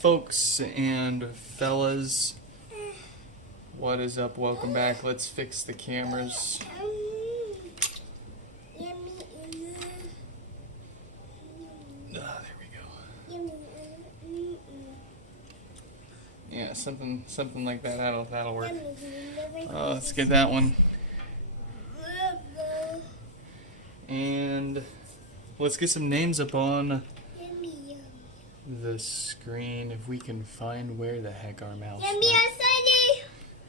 Folks and fellas, what is up? Welcome back. Let's fix the cameras. There we go. Yeah, something like that. That'll work. Let's get that one. And let's get some names up on the screen if we can find where the heck our mouse went.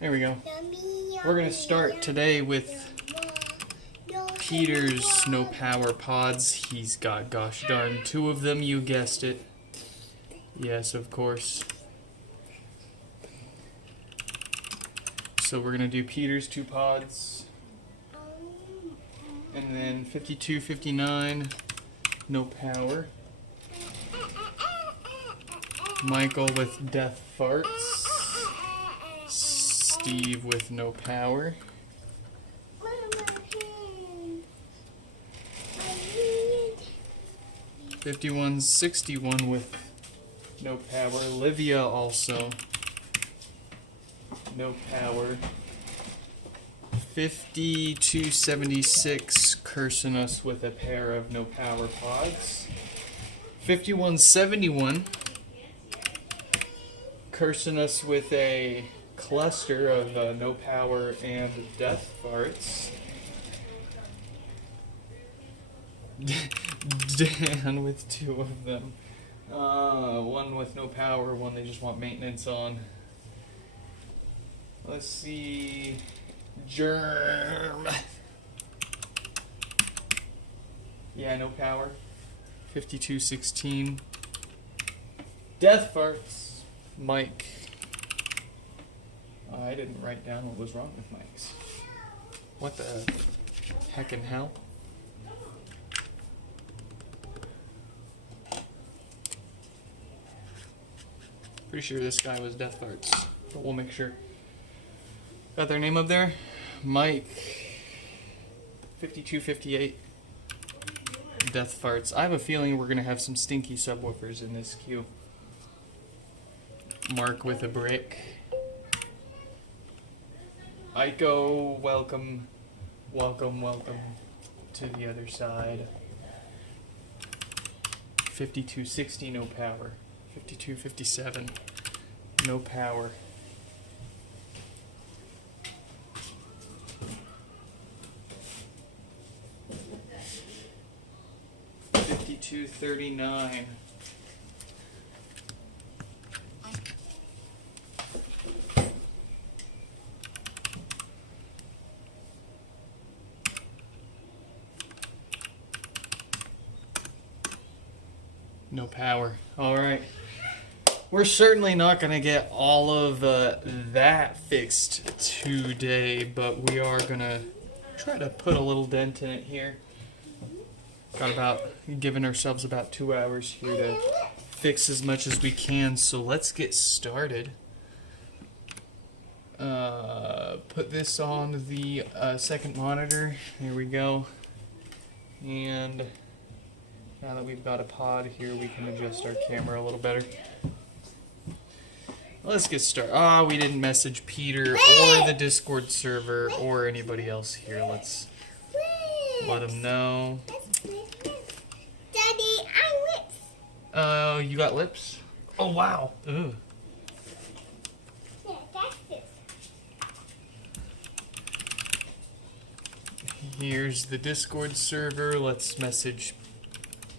There we go. We're going to start today with Peter's no power pods. He's got, gosh darn, 2 of them. You guessed it. Yes, of course. So we're going to do Peter's 2 pods. And then 52, 59, no power. Michael with death farts. Steve with no power. 51, 61 with no power. Livia also no power. 5276 cursing us with a pair of no power pods. 5171 cursing us with a cluster of no power and death farts. Dan with 2 of them. One with no power, one they just want maintenance on. Let's see. Germ. Yeah, no power. 5216. Death farts. Mike. I didn't write down what was wrong with Mike's. What the heck in hell? Pretty sure this guy was death farts, but we'll make sure. Got their name up there? Mike. 5258. Death farts. I have a feeling we're going to have some stinky subwoofers in this queue. Mark with a brick. Aiko, welcome. Welcome to the other side. 5260, no power. 5257, no power. 5239. No power. All right. We're certainly not going to get all of that fixed today, but we are going to try to put a little dent in it here. Giving ourselves about 2 hours here to fix as much as we can, so let's get started. Put this on the second monitor. Here we go. And now that we've got a pod here, we can adjust our camera a little better. Let's get started. We didn't message Peter or the Discord server or anybody else here. Let's let them know. Daddy, I lips. You got lips? Oh, wow. Ooh. Yeah, that's it. Here's the Discord server. Let's message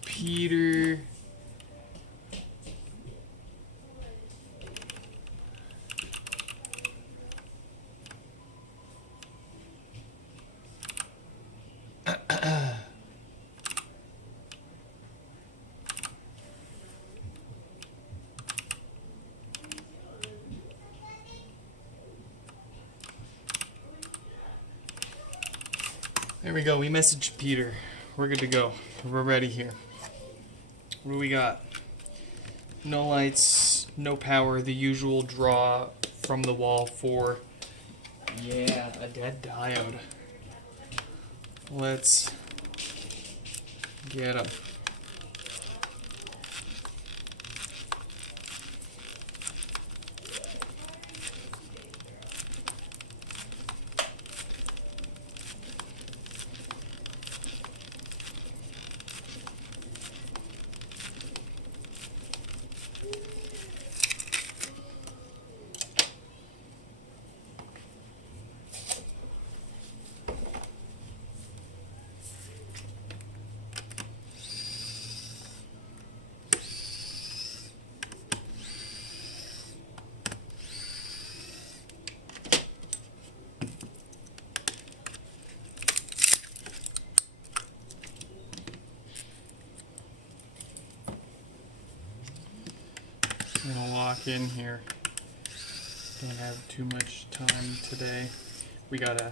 Peter. There we go. We messaged Peter. We're good to go. We're ready here. What do we got? No lights, no power, the usual draw from the wall for, yeah, a dead diode. Let's get him. I'm gonna lock in here. Don't have too much time today. We gotta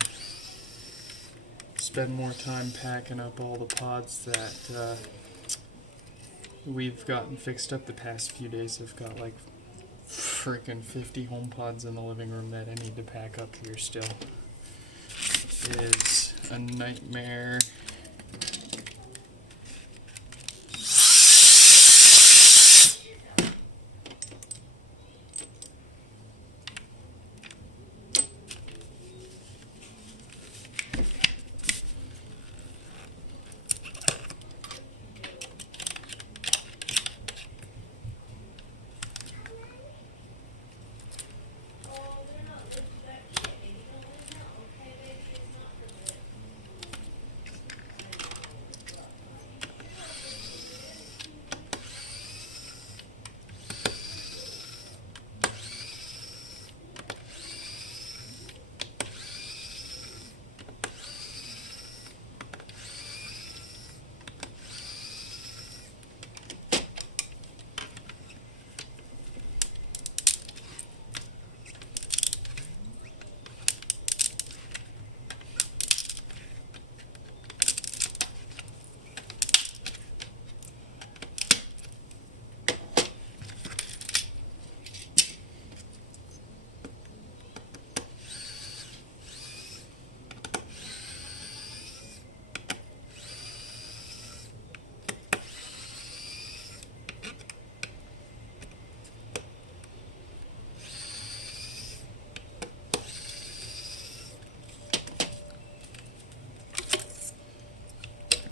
spend more time packing up all the pods that we've gotten fixed up the past few days. I've got like freaking 50 HomePods in the living room that I need to pack up here still. It is a nightmare.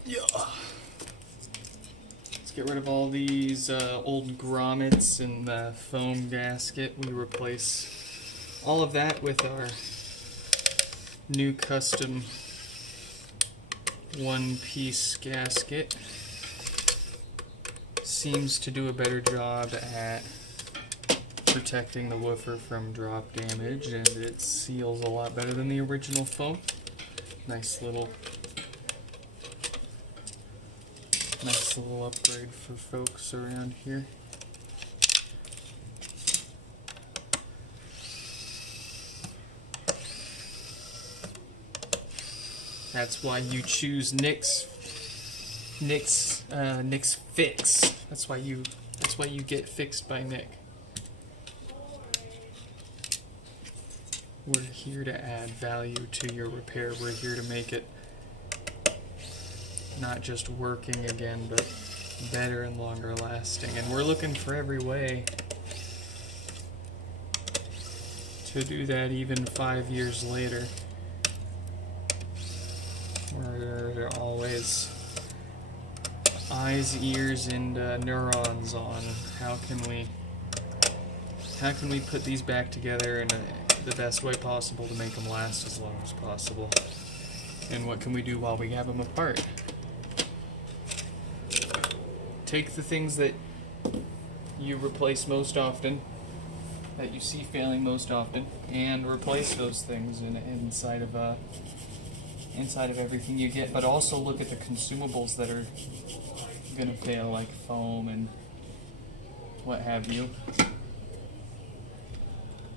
Yeah. Let's get rid of all these old grommets and the foam gasket. We replace all of that with our new custom one-piece gasket. Seems to do a better job at protecting the woofer from drop damage, and it seals a lot better than the original foam. Nice little upgrade for folks around here. That's why you choose Nick's Fix. That's why you get fixed by Nick. We're here to add value to your repair. We're here to make it not just working again, but better and longer lasting. And we're looking for every way to do that even 5 years later. We're always eyes, ears, and neurons on how can we put these back together in the best way possible to make them last as long as possible. And what can we do while we have them apart? Take the things that you replace most often, that you see failing most often, and replace those things inside of everything you get. But also look at the consumables that are gonna fail, like foam and what have you.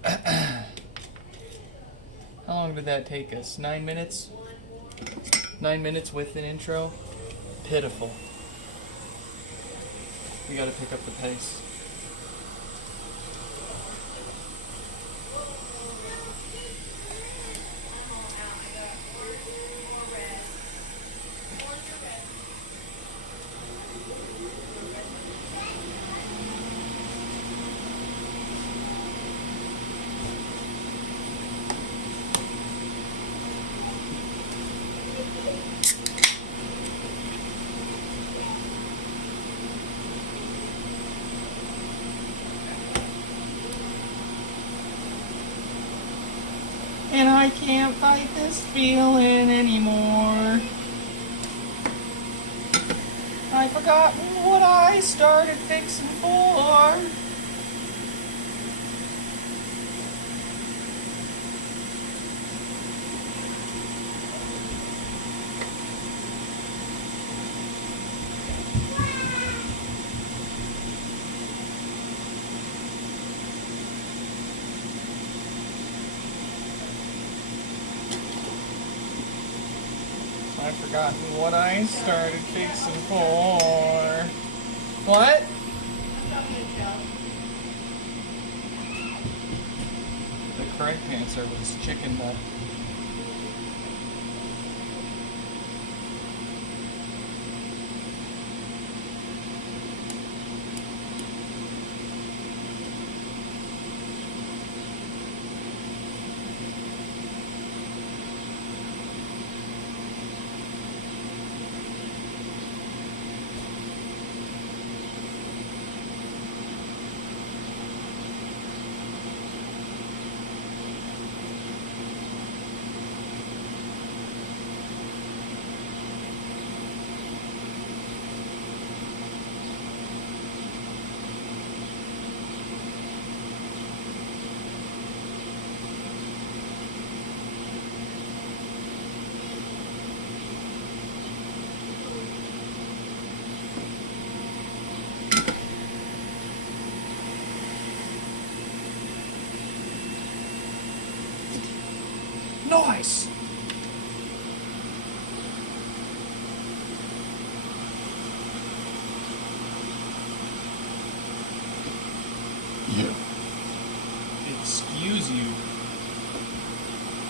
How long did that take us? 9 minutes? 9 minutes with an intro? Pitiful. We gotta pick up the pace. And I can't fight this feeling anymore. I've forgotten what I started fixing for. I've forgotten what I started fixing for. What? The correct answer was chicken butt. Nice! Yeah. Excuse you.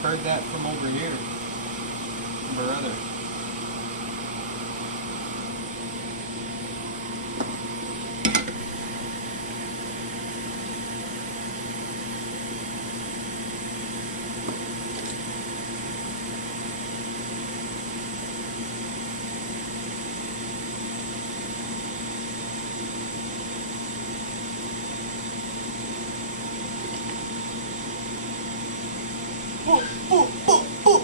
Heard that from over here. Brother. Boop, boop, boop, boop.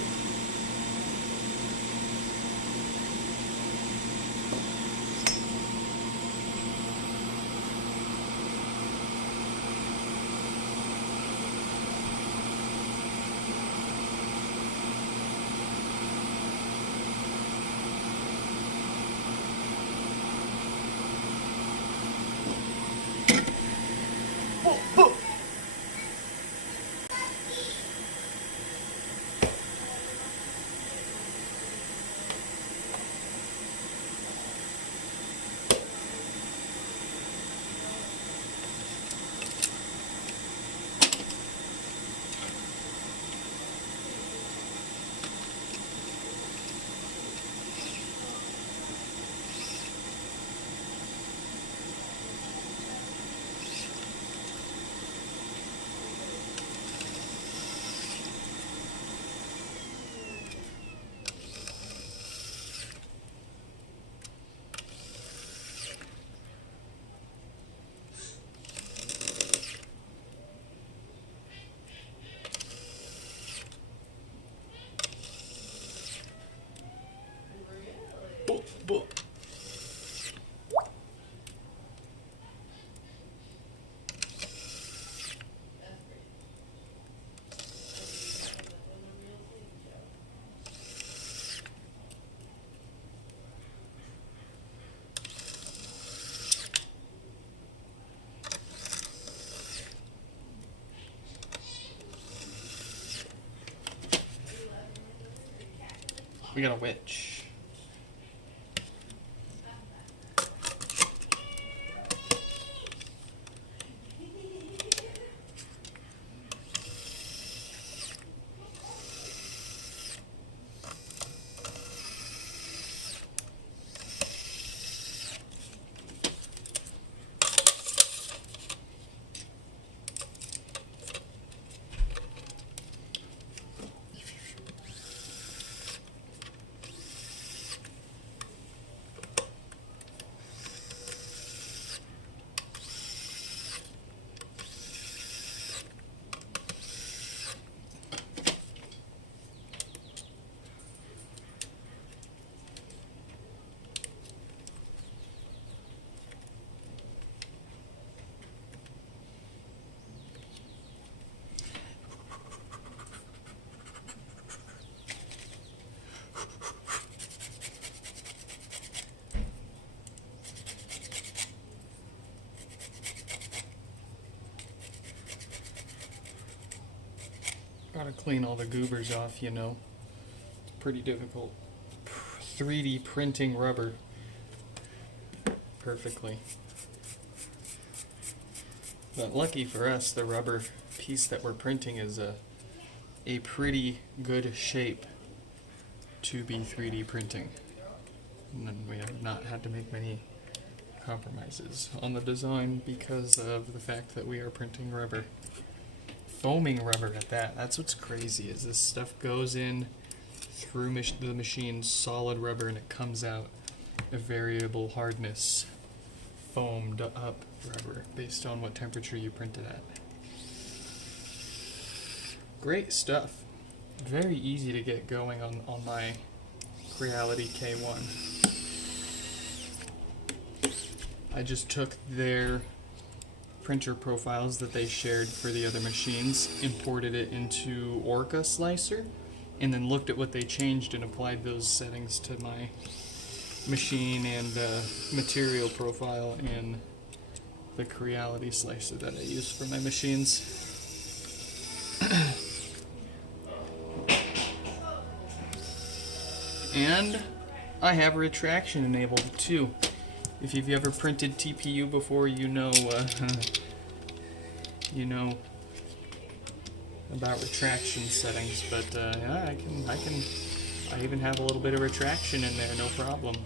Boop, boop. Boop, boop. We got a witch. Gotta clean all the goobers off, you know. It's pretty difficult. 3D printing rubber perfectly. But lucky for us, the rubber piece that we're printing is a pretty good shape to be 3D printing. And then we have not had to make many compromises on the design because of the fact that we are printing rubber. Foaming rubber at that. That's what's crazy, is this stuff goes in through the machine's solid rubber and it comes out a variable hardness foamed up rubber based on what temperature you print it at. Great stuff. Very easy to get going on my Creality K1. I just took their printer profiles that they shared for the other machines, imported it into Orca Slicer, and then looked at what they changed and applied those settings to my machine and material profile in the Creality Slicer that I use for my machines. And I have retraction enabled too. If you've ever printed TPU before, you know about retraction settings. But yeah, I even have a little bit of retraction in there, no problem.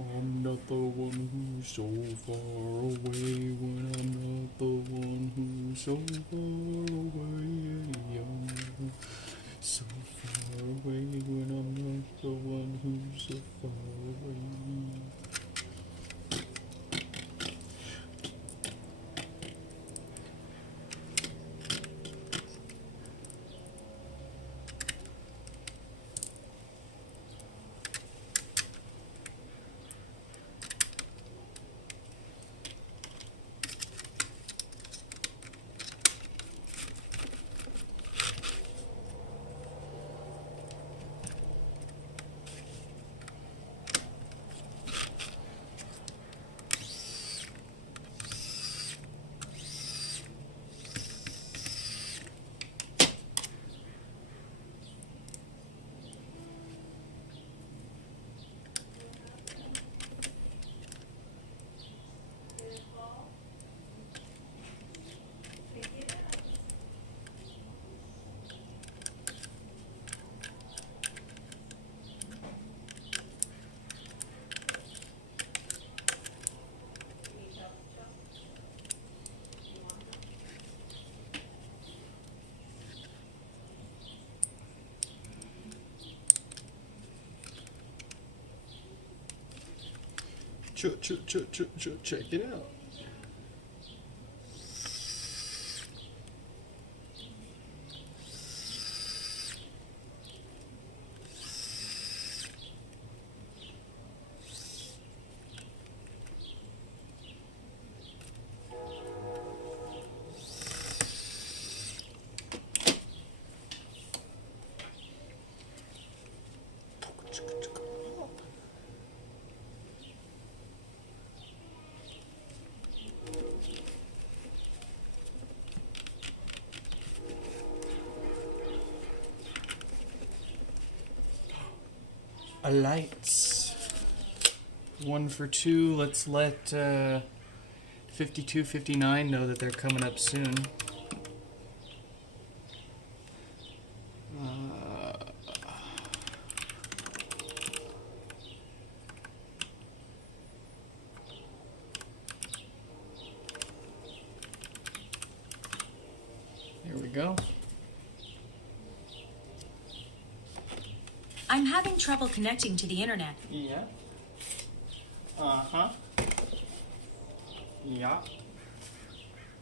I'm not the one who's so far away when I'm not the one who's so far away. I'm so far away when I'm not the one who's so far away. Check it out. Lights. 1 for 2. Let's let 5259 know that they're coming up soon. There go. I'm having trouble connecting to the internet. Yeah. Uh-huh. Yeah.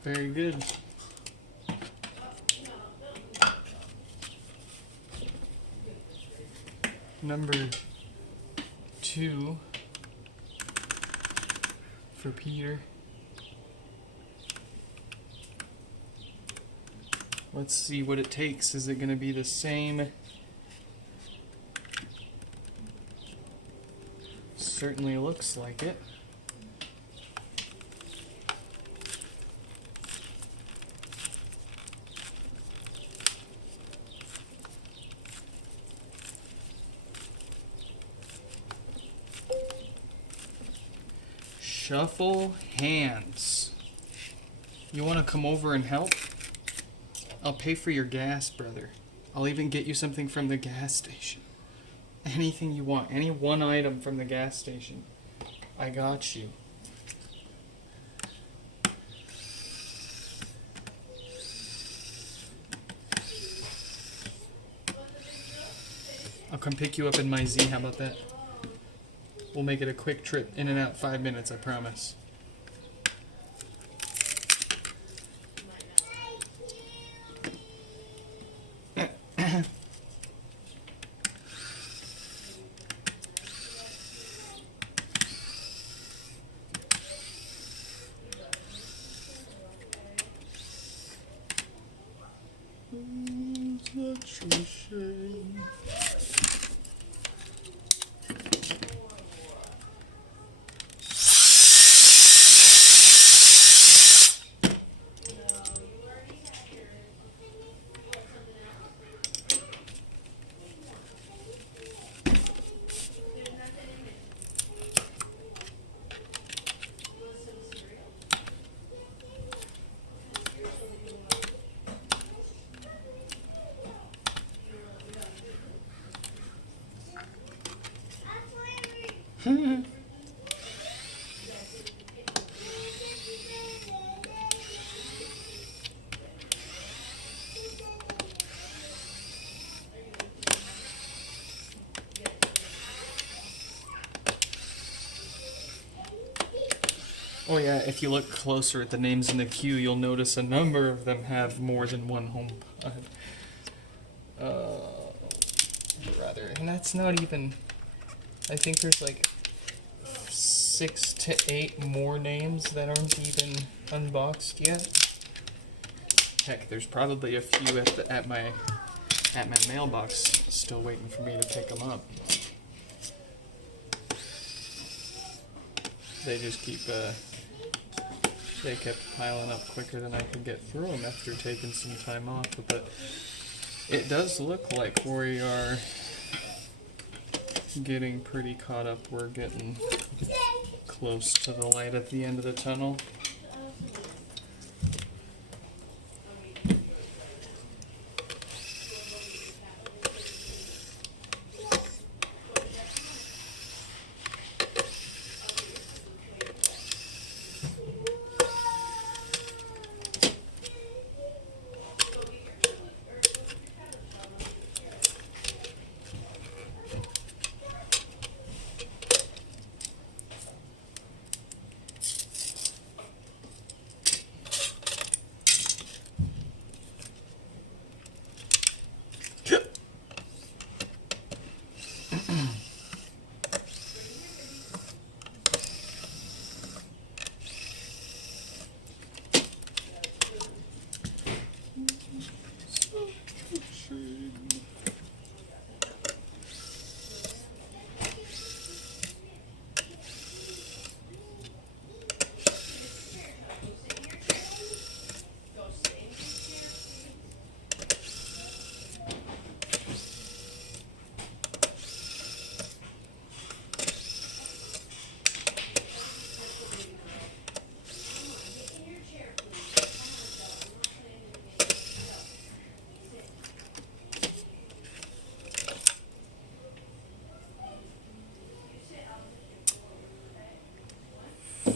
Very good. Number 2 for Peter. Let's see what it takes. Is it going to be the same? Certainly looks like it. Shuffle hands. You want to come over and help? I'll pay for your gas, brother. I'll even get you something from the gas station. Anything you want. Any one item from the gas station. I got you. I'll come pick you up in my Z. How about that? We'll make it a quick trip. In and out 5 minutes, I promise. Such a shame. Oh yeah, if you look closer at the names in the queue, you'll notice a number of them have more than one HomePod. Rather, and that's not even... I think there's like 6 to 8 more names that aren't even unboxed yet. Heck, there's probably a few at my mailbox still waiting for me to pick them up. They just keep they kept piling up quicker than I could get through them after taking some time off. But it does look like we are getting pretty caught up. We're getting close to the light at the end of the tunnel.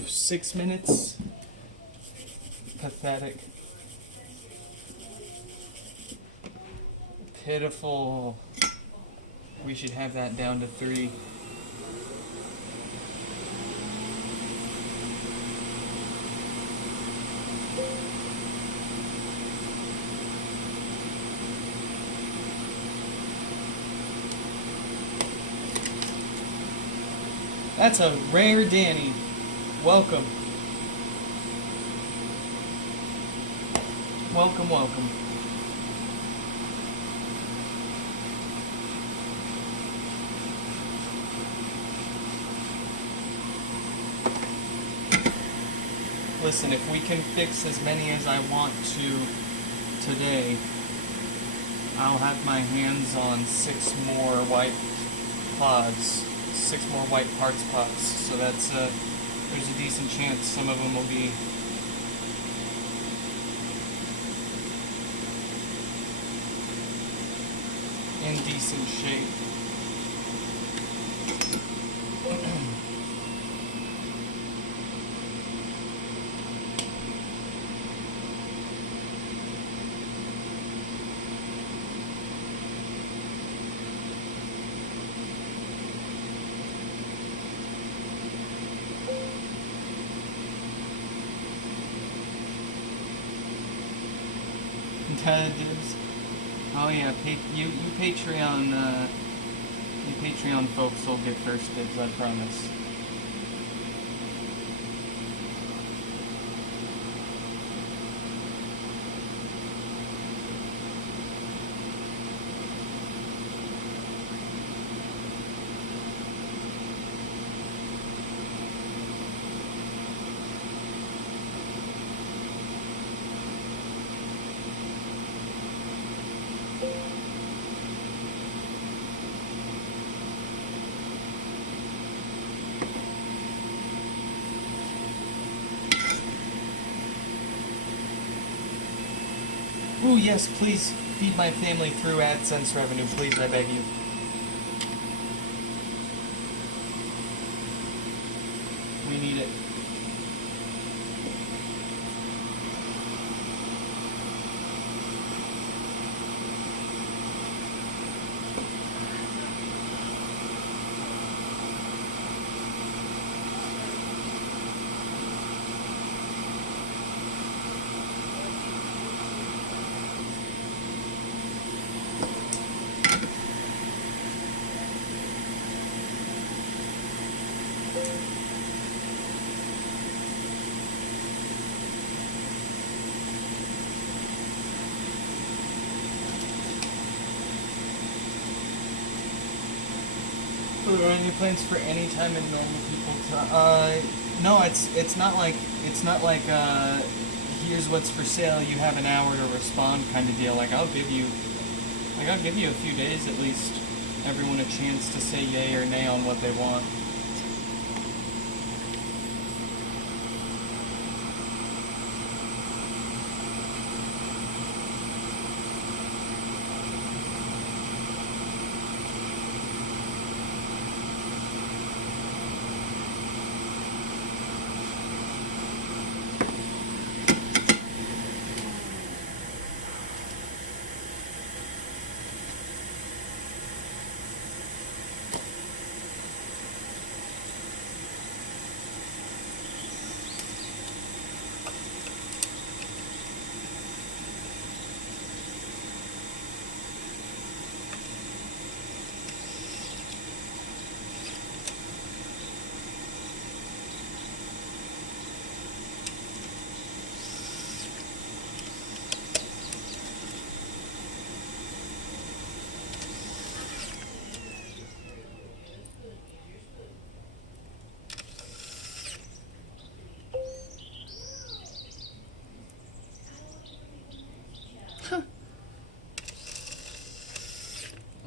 Six minutes. Pathetic. pitiful. We should have that down to 3. That's a rare Danny. Welcome. Welcome, welcome. Listen, if we can fix as many as I want to today, I'll have my hands on 6 more white pods. 6 more white parts pods. So that's there's a decent chance some of them will be in decent shape. Dibs. Oh yeah, you Patreon folks will get first dibs, I promise. Ooh, yes, please feed my family through AdSense revenue, please, I beg you. We need it. Any plans for any time in normal people time? No, it's not like here's what's for sale, you have an hour to respond kind of deal. I'll give you a few days at least. Everyone a chance to say yay or nay on what they want.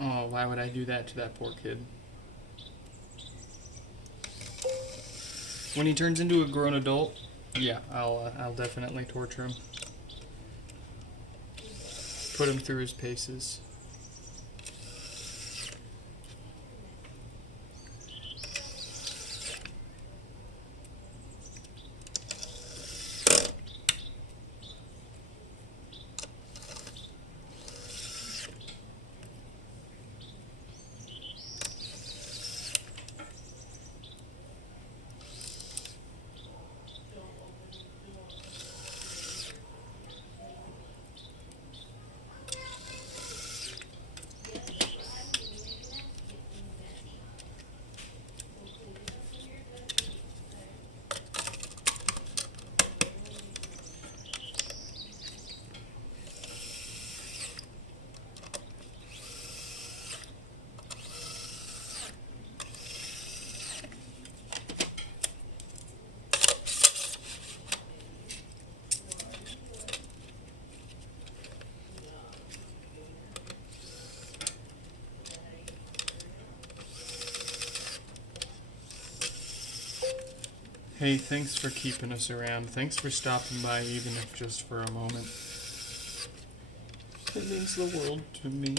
Oh, why would I do that to that poor kid? When he turns into a grown adult, yeah, I'll definitely torture him. Put him through his paces. Hey, thanks for keeping us around. Thanks for stopping by, even if just for a moment. It means the world to me.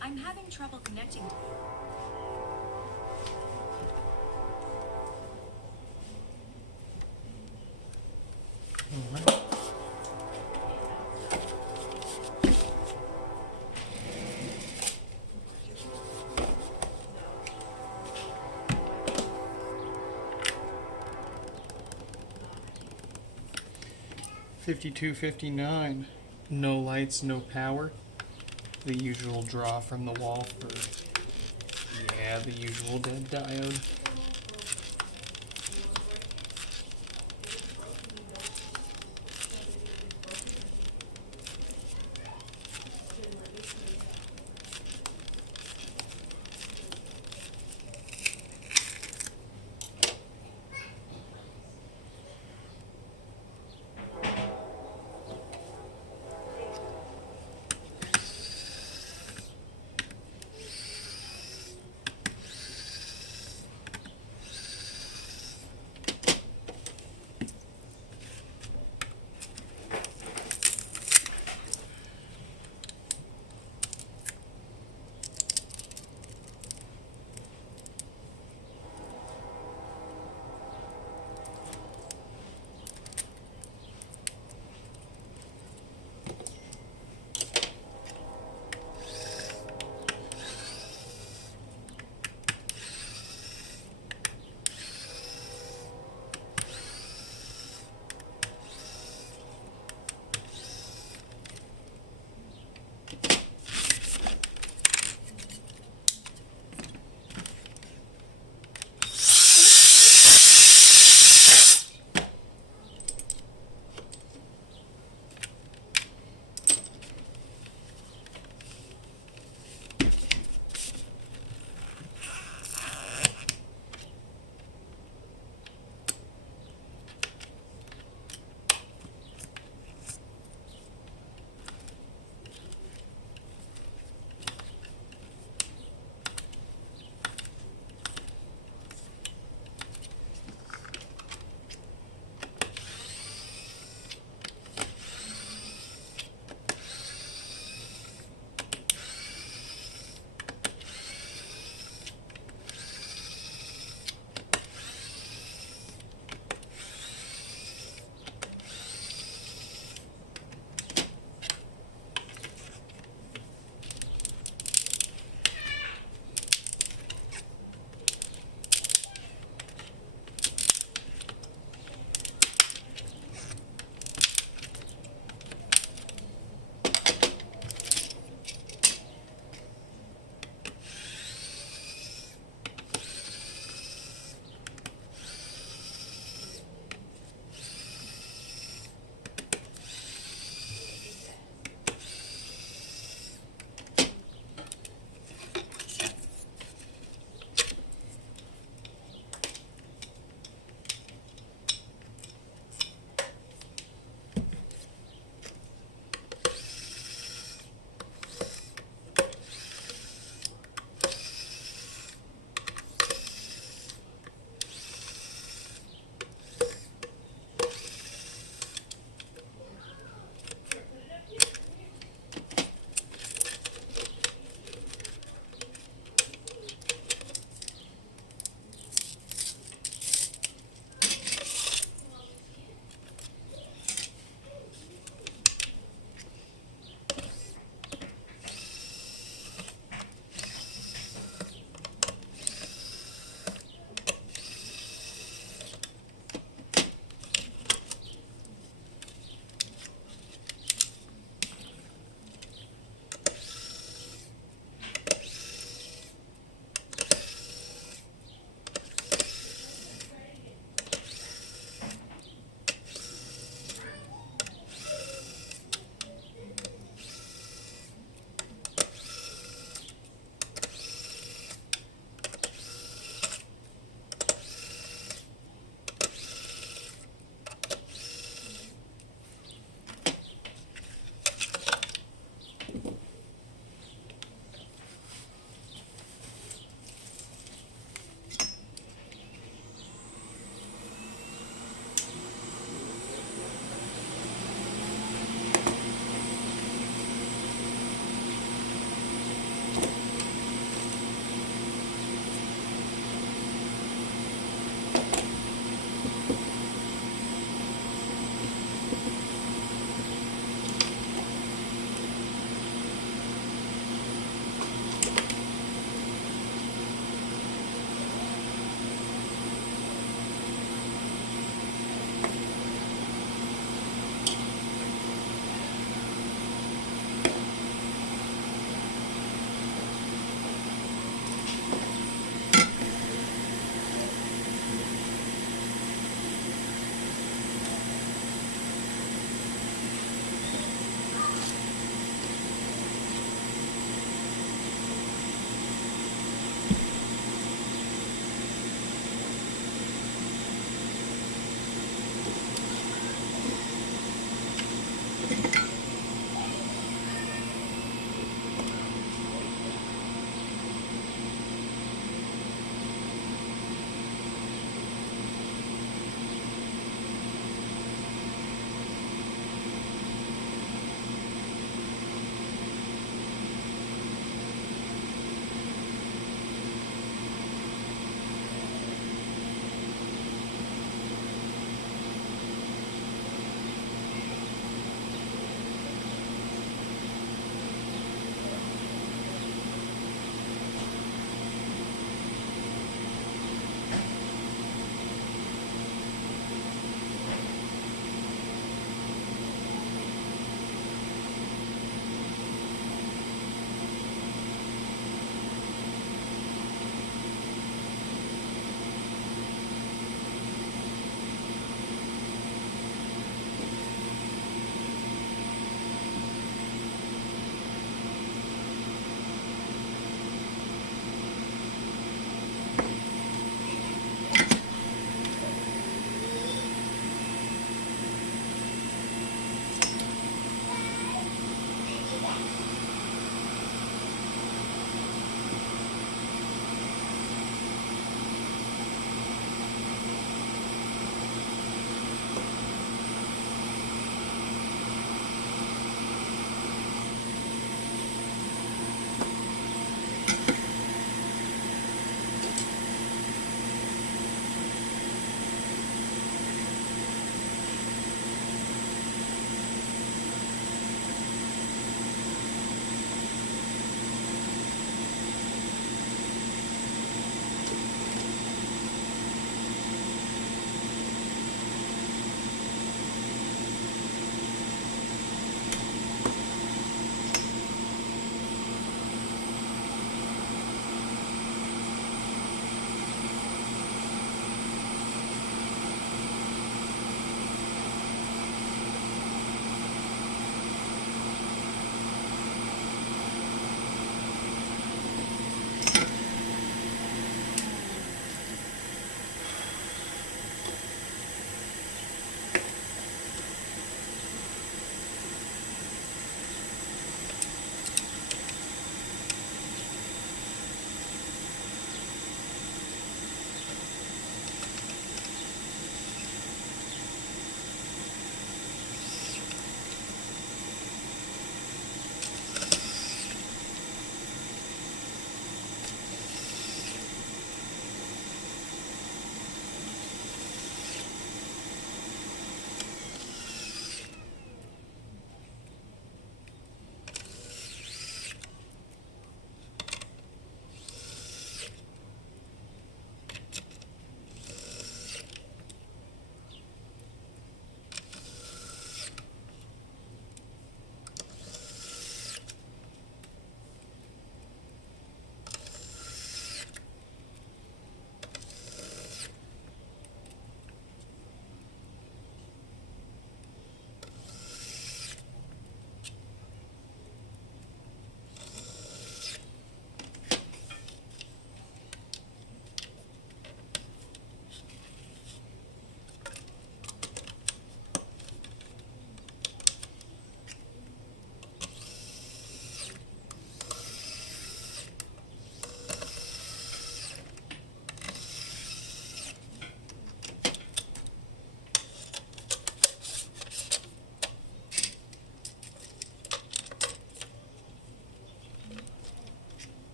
I'm having trouble connecting. Alright. $52.59. No lights, no power. The usual draw from the wall for, yeah, the usual dead diode.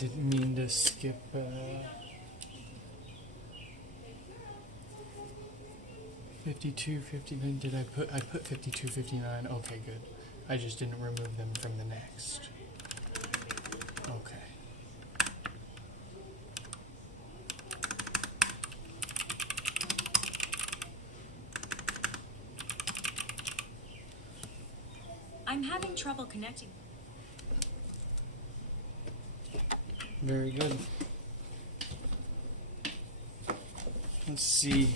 Didn't mean to skip. 52, 59. Did I put? I put 52, 59. Okay, good. I just didn't remove them from the next. Okay. I'm having trouble connecting. Very good. Let's see.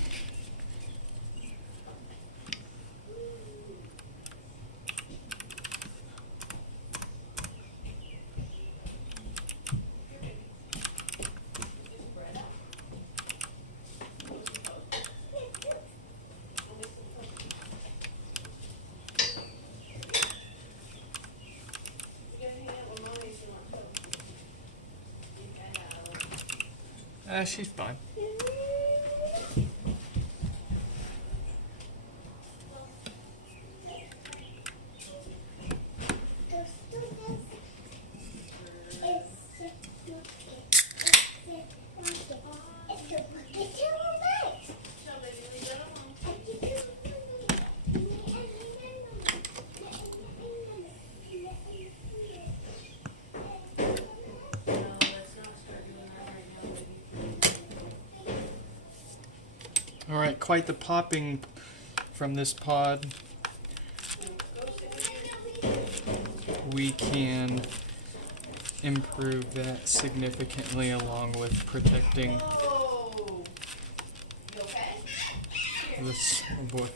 She's fine. Alright, quite the popping from this pod. We can improve that significantly along with protecting this. Oh boy.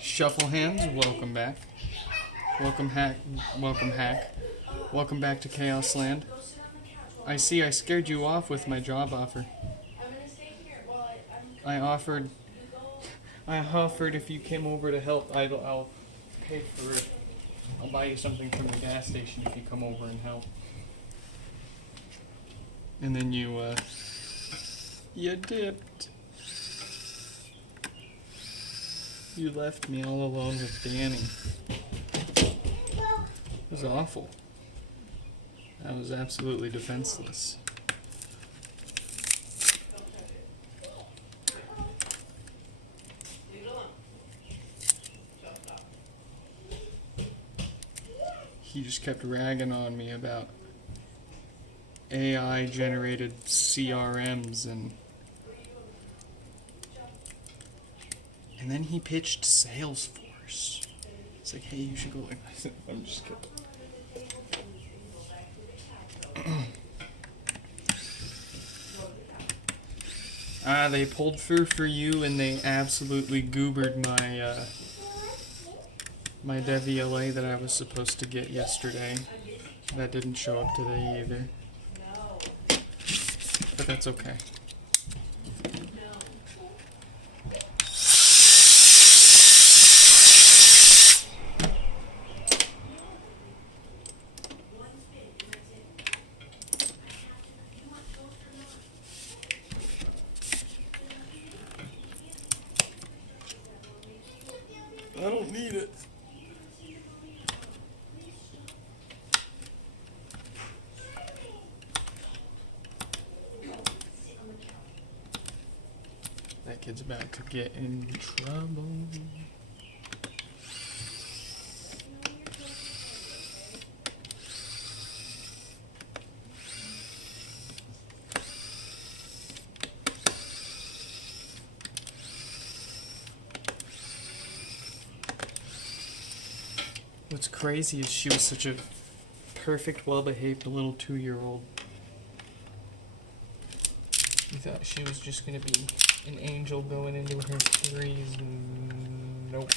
Shuffle hands, welcome back. Welcome hack, welcome hack. Welcome back to Chaos Land. I see I scared you off with my job offer. I offered if you came over to help, I'll pay for it. I'll buy you something from the gas station if you come over and help. And then you dipped. You left me all alone with Danny. It was awful. I was absolutely defenseless. He just kept ragging on me about AI generated CRMs and then he pitched Salesforce. It's like, hey, you should go like this. I'm just kidding. They pulled through for you, and they absolutely goobered my my DevELA that I was supposed to get yesterday. That didn't show up today either. But that's okay. I don't need it. That kid's about to get in trouble. What's crazy is she was such a perfect, well-behaved little 2-year-old. You thought she was just gonna be an angel going into her 3s. Nope.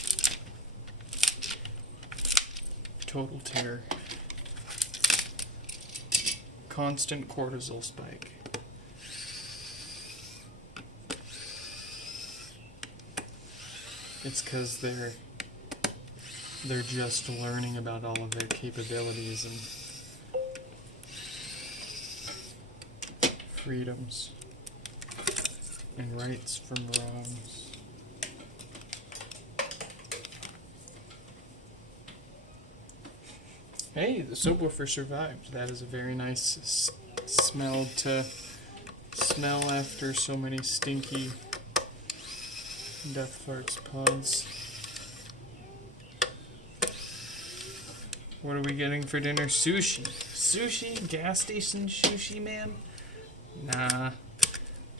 Total terror. Constant cortisol spike. It's 'cause they're just learning about all of their capabilities and freedoms and rights from wrongs. Hey, the subwoofer survived. That is a very nice smell to smell after so many stinky Death Farts pods. What are we getting for dinner? Sushi. Sushi? Gas station sushi, man? Nah.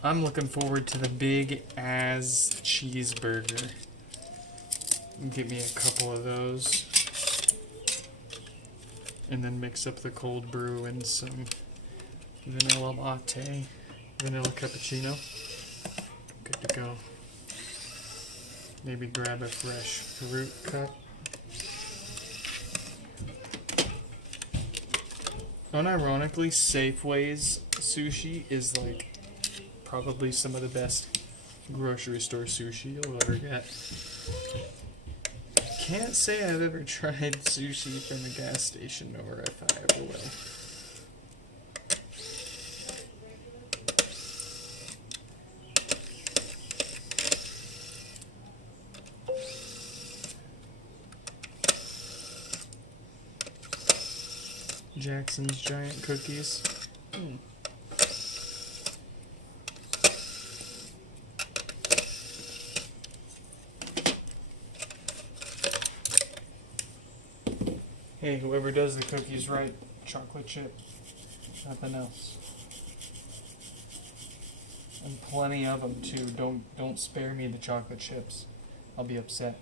I'm looking forward to the big as cheeseburger. Get me a couple of those. And then mix up the cold brew and some vanilla latte, vanilla cappuccino. Good to go. Maybe grab a fresh fruit cup. Unironically, Safeway's sushi is like probably some of the best grocery store sushi you'll ever get. Can't say I've ever tried sushi from a gas station or if I ever will. Jackson's Giant Cookies. Hey, whoever does the cookies right, chocolate chip, nothing else. And plenty of them too. Don't spare me the chocolate chips. I'll be upset.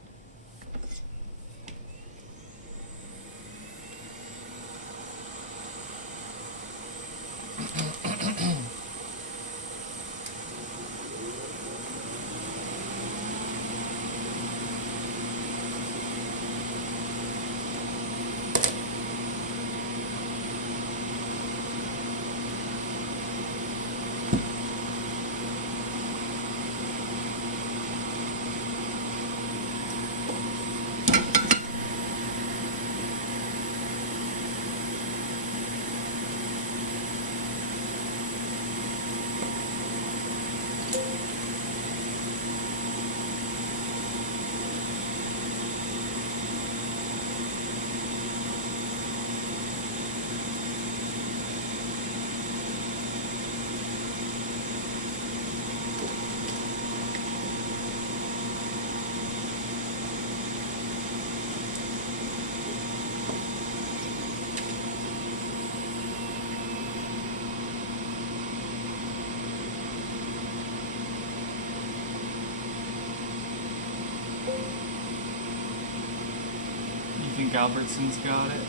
You think Albertson's got it?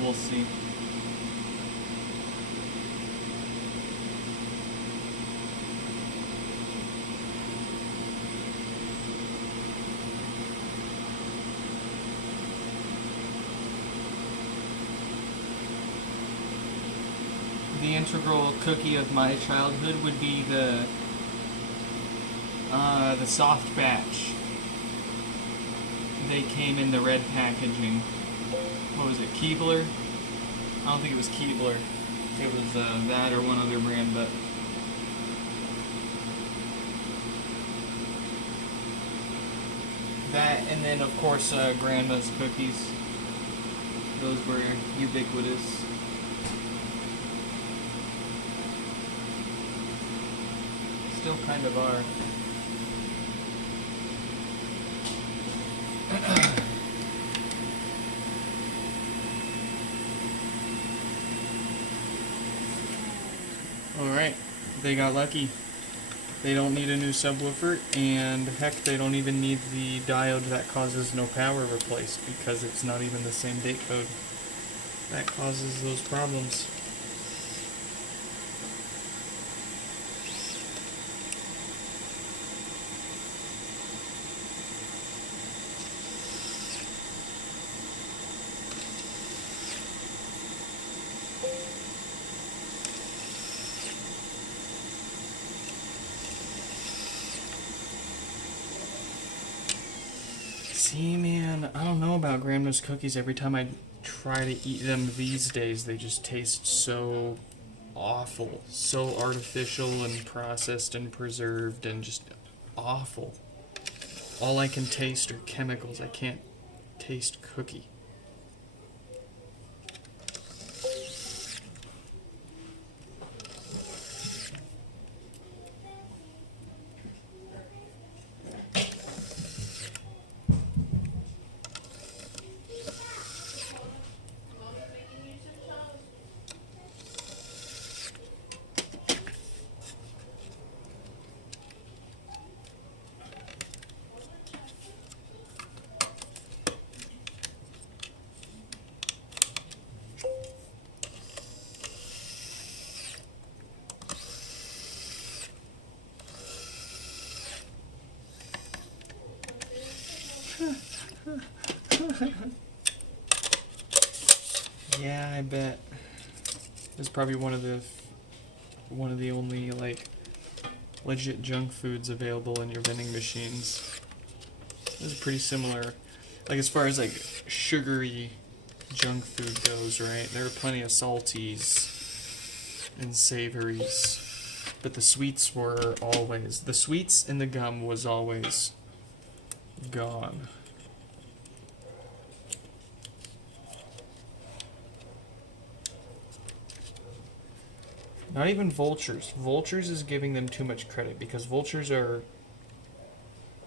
We'll see. The integral cookie of my childhood would be the soft batch. They came in the red packaging. What was it, Keebler? I don't think it was Keebler. It was that or one other brand, but that, and then of course Grandma's cookies. Those were ubiquitous. Still kind of are. Alright, they got lucky. They don't need a new subwoofer, and heck, they don't even need the diode that causes no power replaced, because it's not even the same date code. That causes those problems. See, man, I don't know about Grandma's cookies. Every time I try to eat them these days, they just taste so awful. So artificial and processed and preserved and just awful. All I can taste are chemicals. I can't taste cookie. Yeah, I bet. It's probably one of the only like legit junk foods available in your vending machines. This is pretty similar, like as far as like sugary junk food goes, right? There are plenty of salties and savories, but the sweets and the gum was always gone. Not even vultures. Vultures is giving them too much credit because vultures are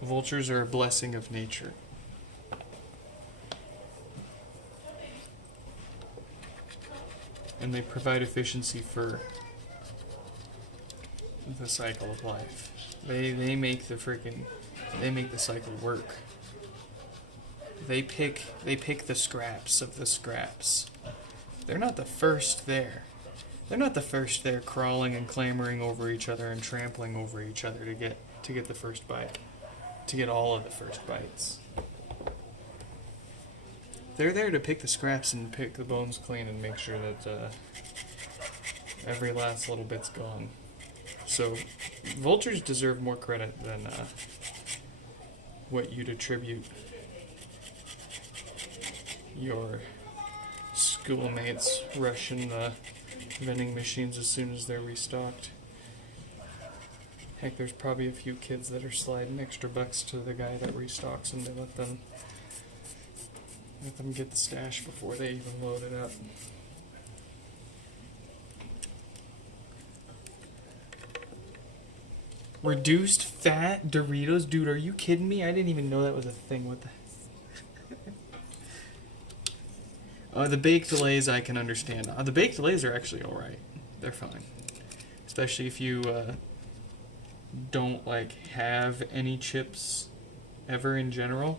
a blessing of nature. And they provide efficiency for the cycle of life. They make the cycle work. They pick the scraps of the scraps. They're not the first there. They're not the first there crawling and clambering over each other and trampling over each other to get the first bite. To get all of the first bites. They're there to pick the scraps and pick the bones clean and make sure that every last little bit's gone. So, vultures deserve more credit than what you'd attribute your schoolmates rushing the vending machines as soon as they're restocked. Heck, there's probably a few kids that are sliding extra bucks to the guy that restocks them to let them get the stash before they even load it up. Reduced fat Doritos? Dude, are you kidding me? I didn't even know that was a thing. What the... the baked lays I can understand. The baked lays are actually alright. They're fine. Especially if you don't like have any chips ever in general.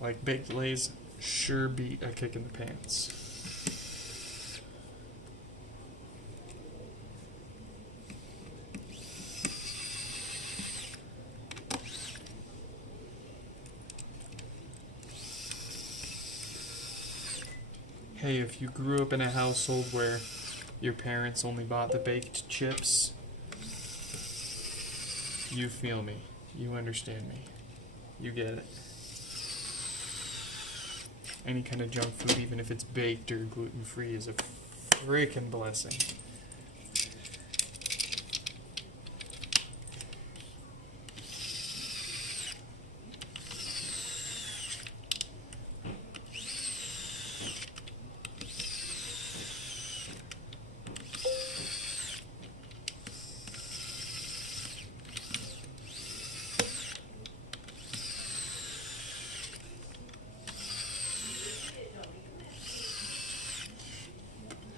Like baked lays sure beat a kick in the pants. Hey, if you grew up in a household where your parents only bought the baked chips, you feel me. You understand me. You get it. Any kind of junk food, even if it's baked or gluten-free, is a freaking blessing.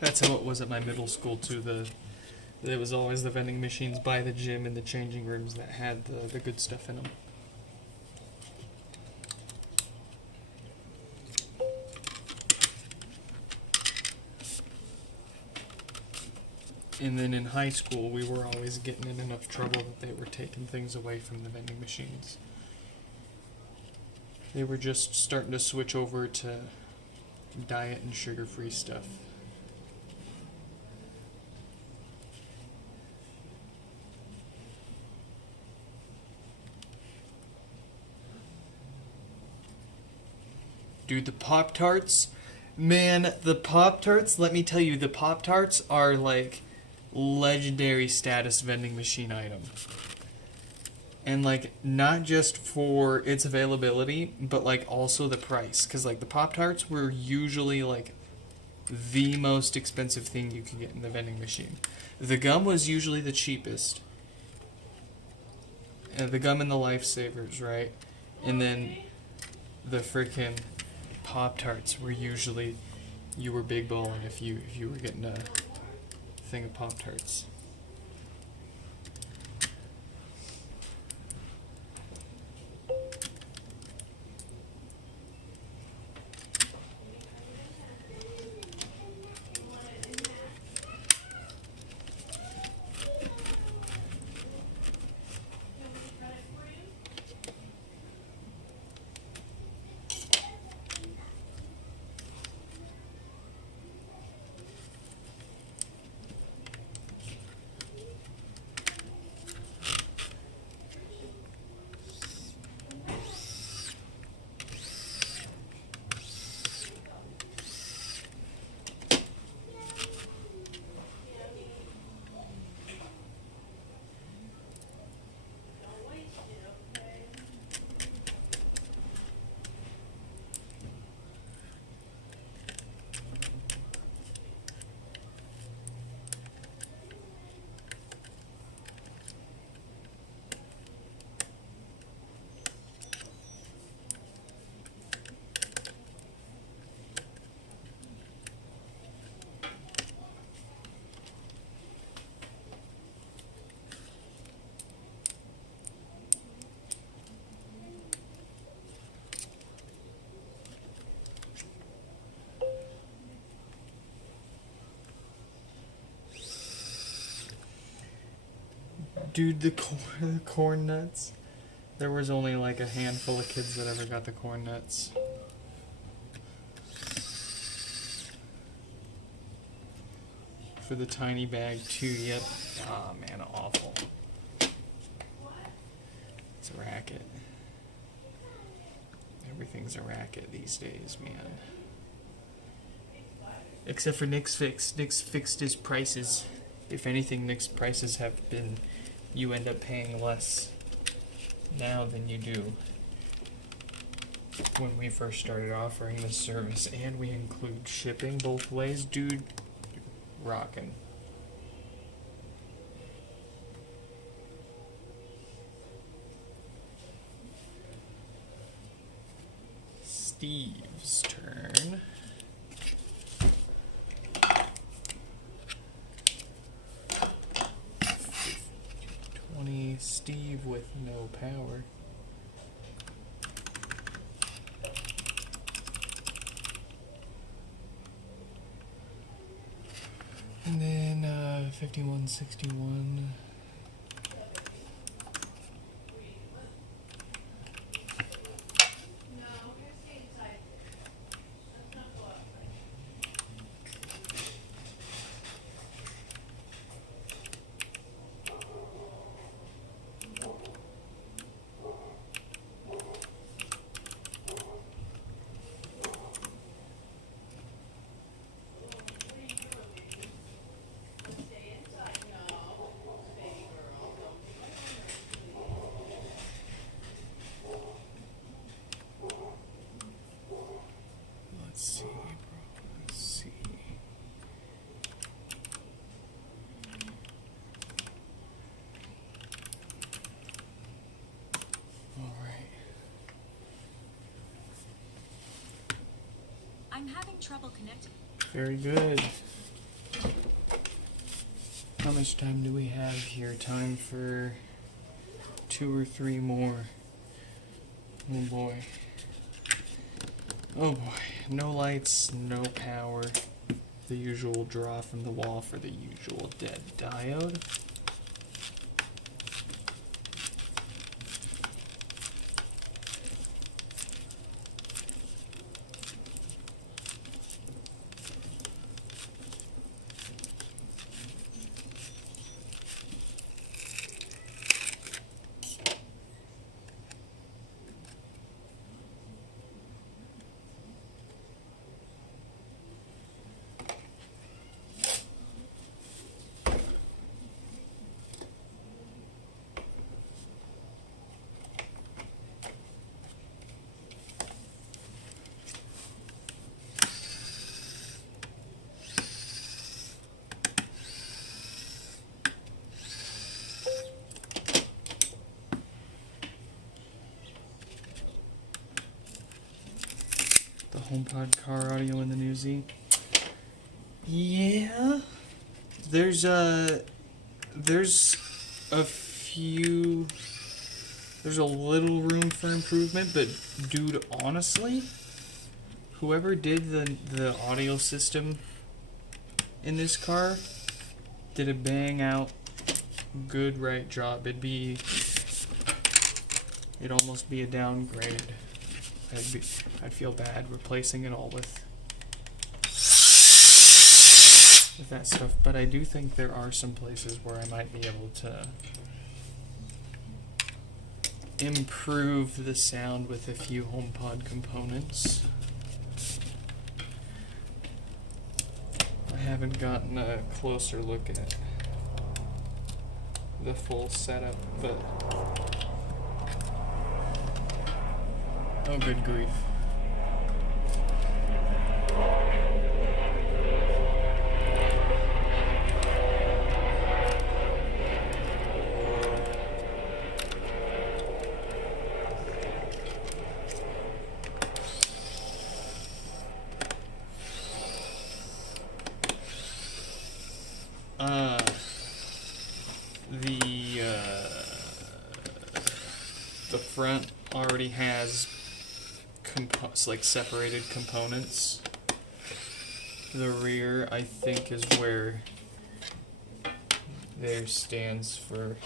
That's how it was at my middle school too. There was always the vending machines by the gym and the changing rooms that had the good stuff in them. And then in high school, we were always getting in enough trouble that they were taking things away from the vending machines. They were just starting to switch over to diet and sugar-free stuff. Dude, the Pop-Tarts, man, the Pop-Tarts, let me tell you, the Pop-Tarts are like legendary status vending machine item. And like, not just for its availability, but like also the price. Because like the Pop-Tarts were usually like the most expensive thing you could get in the vending machine. The gum was usually the cheapest. The gum and the Lifesavers, right? And then the freaking Pop-Tarts were usually, you were big ballin' if you were getting a thing of Pop-Tarts. Dude, the corn nuts. There was only like a handful of kids that ever got the corn nuts. For the tiny bag too, yep. Ah, man, awful. It's a racket. Everything's a racket these days, man. Except for Nick's Fix. Nick's fixed his prices. If anything, Nick's prices have been, you end up paying less now than you do when we first started offering this service. And we include shipping both ways. Dude, rockin'. Steve's turn. Steve with no power. And then 5161. I'm having trouble connecting. Very good. How much time do we have here? Time for 2 or 3 more. Oh boy. Oh boy. No lights, no power. The usual draw from the wall for the usual dead diode. HomePod car audio in the new Z. Yeah, there's a few. There's a little room for improvement, but dude, honestly, whoever did the audio system in this car did a bang out good right job. It'd almost be a downgrade. I'd feel bad replacing it all with that stuff, but I do think there are some places where I might be able to improve the sound with a few HomePod components. I haven't gotten a closer look at the full setup, but oh, good grief. The front already has like separated components. The rear, I think, is where there stands for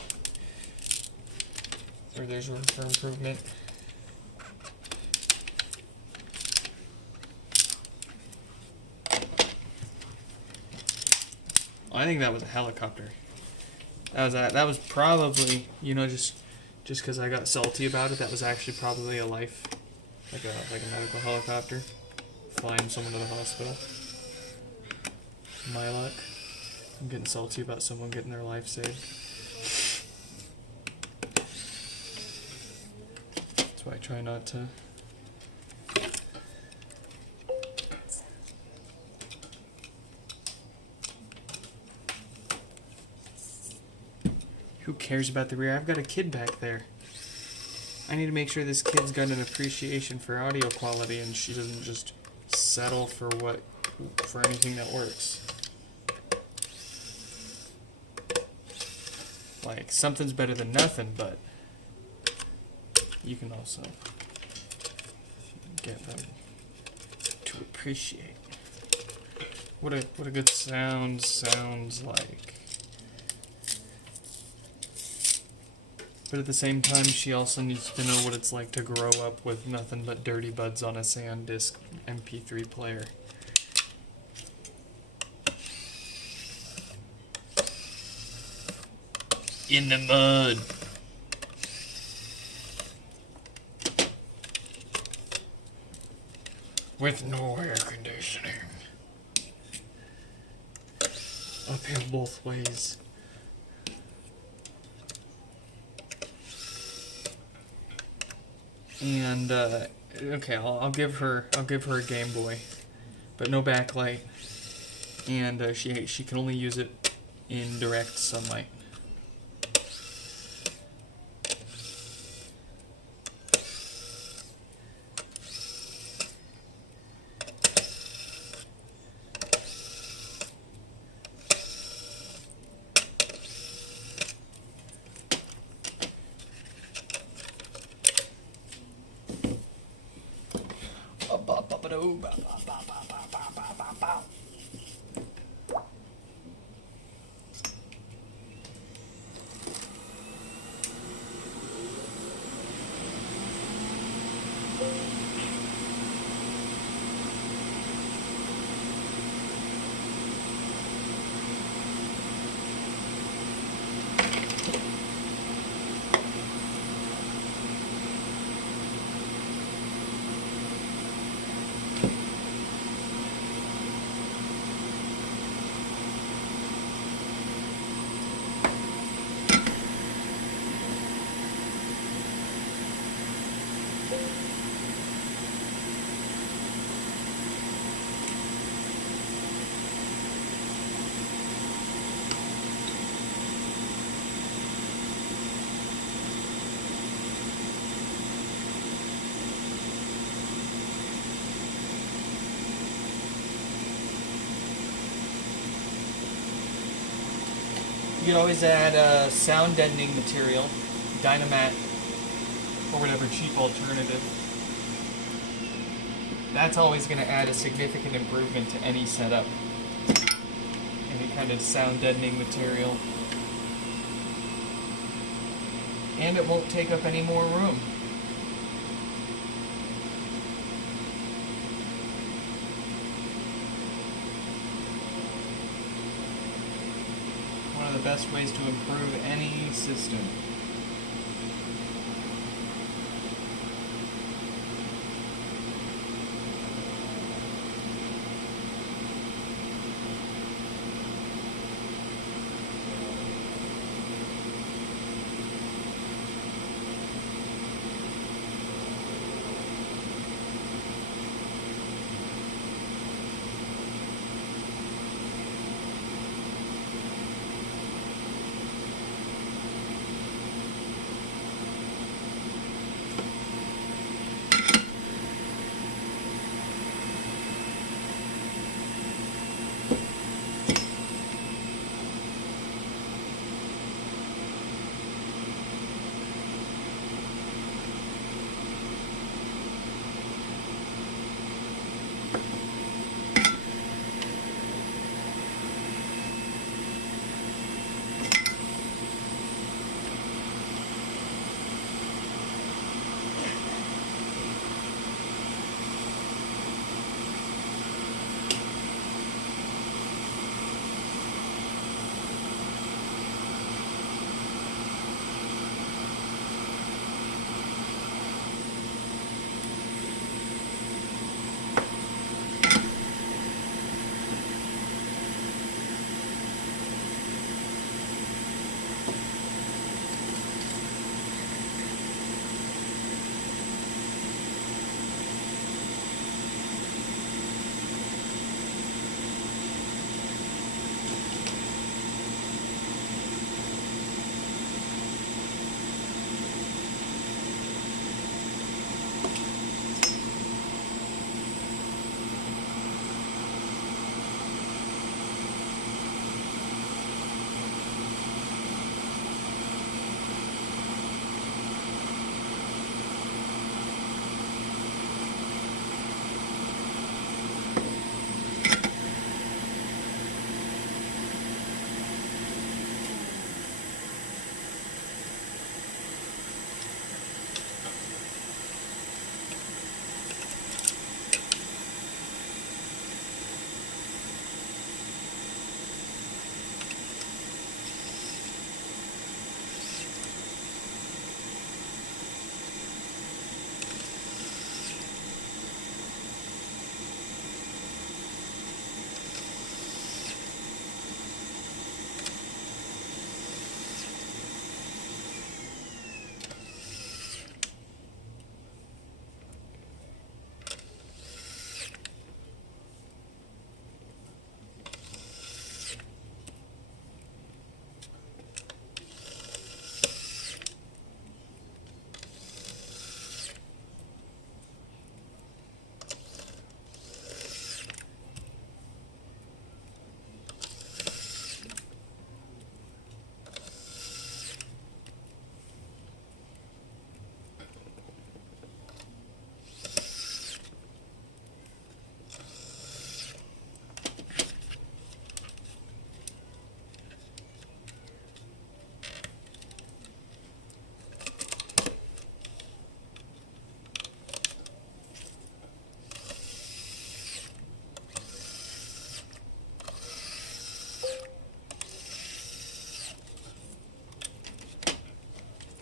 or there's room for improvement. I think that was a helicopter. That was probably, you know, just because I got salty about it. That was actually probably a life, like a medical helicopter, flying someone to the hospital. My luck. I'm getting salty about someone getting their life saved. That's why I try not to. Who cares about the rear? I've got a kid back there. I need to make sure this kid's got an appreciation for audio quality and she doesn't just settle for anything that works. Like, something's better than nothing, but you can also get them to appreciate what a good sound sounds like. But at the same time, she also needs to know what it's like to grow up with nothing but dirty buds on a SanDisk MP3 player. In the mud. With no air conditioning. Uphill both ways. And okay, I'll give her a Game Boy, but no backlight, and she can only use it in direct sunlight. You could always add sound deadening material, Dynamat, or whatever cheap alternative. That's always going to add a significant improvement to any setup. Any kind of sound deadening material. And it won't take up any more room. One of the best ways to improve any system.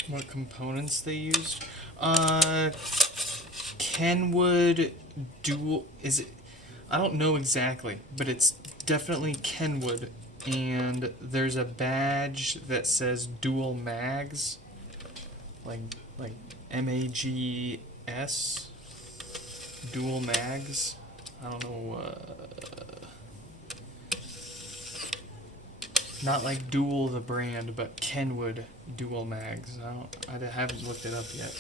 What components they used? Kenwood dual, is it? I don't know exactly, but it's definitely Kenwood, and there's a badge that says dual mags, like MAGS, dual mags. I don't know. Not like Dual the brand, but Kenwood dual mags. I haven't looked it up yet.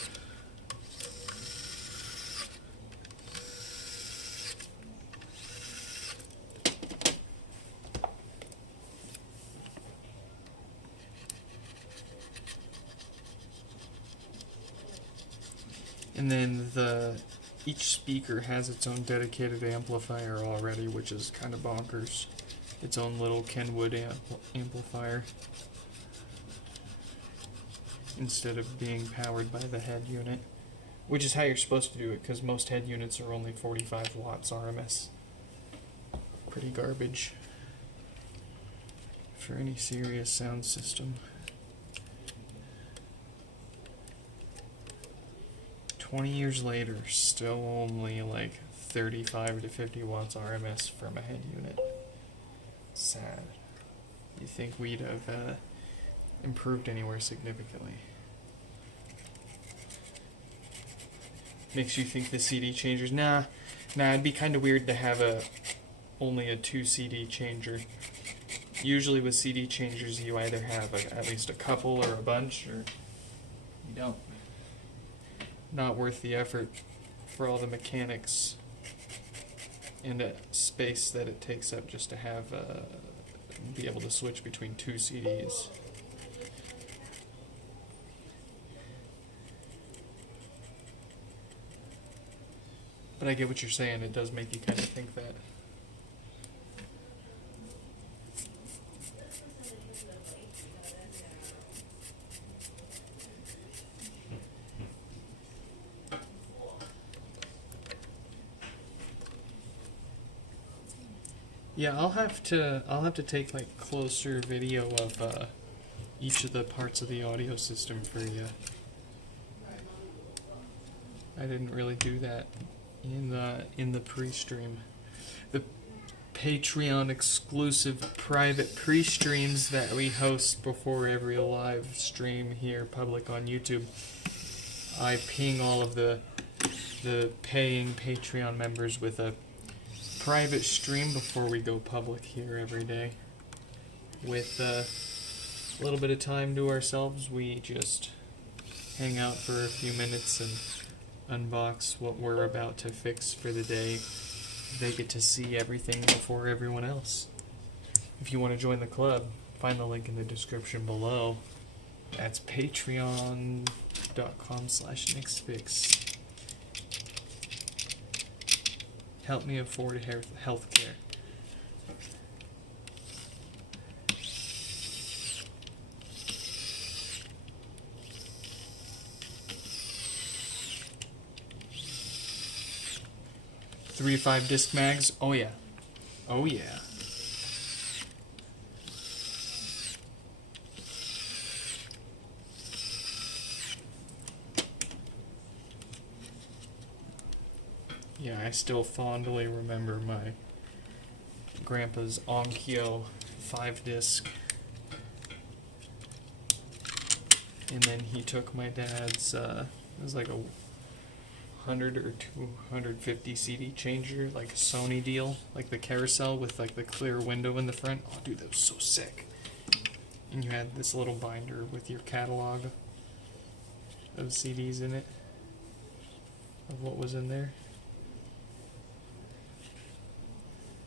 And then each speaker has its own dedicated amplifier already, which is kind of bonkers. Its own little Kenwood amplifier, instead of being powered by the head unit, which is how you're supposed to do it, because most head units are only 45 watts RMS. Pretty garbage for any serious sound system. 20 years later, still only like 35 to 50 watts RMS from a head unit. Sad. You think we'd have improved anywhere significantly? Makes you think the CD changers. Nah, it'd be kind of weird to have only a 2 CD changer. Usually with CD changers, you either have at least a couple or a bunch, or you don't. Not worth the effort for all the mechanics and space that it takes up just to have be able to switch between 2 CDs. But I get what you're saying. It does make you kind of think that. Yeah, I'll have to take like closer video of each of the parts of the audio system for you. I didn't really do that in the pre-stream. The Patreon exclusive private pre-streams that we host before every live stream here public on YouTube. I ping all of the paying Patreon members with a private stream before we go public here every day. With a little bit of time to ourselves, we just hang out for a few minutes and unbox what we're about to fix for the day. They get to see everything before everyone else. If you want to join the club, find the link in the description below. That's patreon.com/nixfix. Help me afford health care. Three to 5 disc mags. Oh yeah. Oh yeah. Yeah, I still fondly remember my grandpa's Onkyo 5-disc. And then he took my dad's, it was like a 100 or 250 CD changer, like a Sony deal, like the carousel with like the clear window in the front. Oh dude, that was so sick. And you had this little binder with your catalog of CDs in it, of what was in there.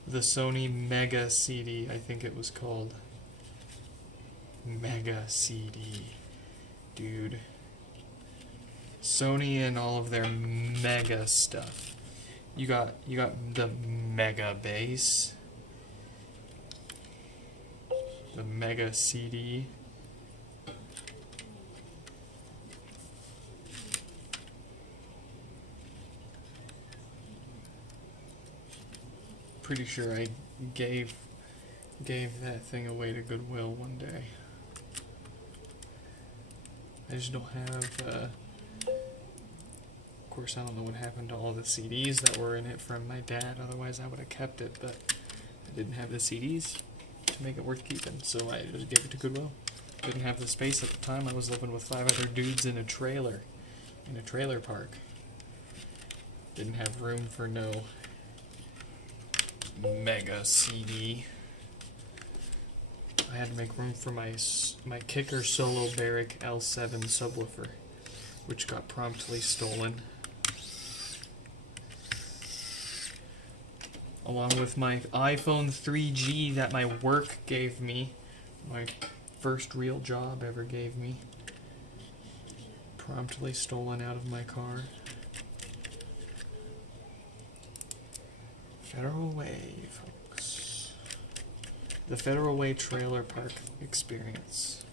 The Sony Mega CD, I think it was called. Mega CD. Dude. Sony and all of their mega stuff. You got the Mega Bass. The Mega CD. Pretty sure I gave that thing away to Goodwill one day. I just don't have, of course, I don't know what happened to all the CDs that were in it from my dad, otherwise I would have kept it, but I didn't have the CDs to make it worth keeping, so I just gave it to Goodwill. Didn't have the space at the time. I was living with 5 other dudes in a trailer park. Didn't have room for no mega CD. I had to make room for my Kicker Solo Barrick L7 subwoofer, which got promptly stolen. Along with my iPhone 3G that my work gave me, my first real job ever gave me, promptly stolen out of my car. Federal Way, folks. The Federal Way Trailer Park experience.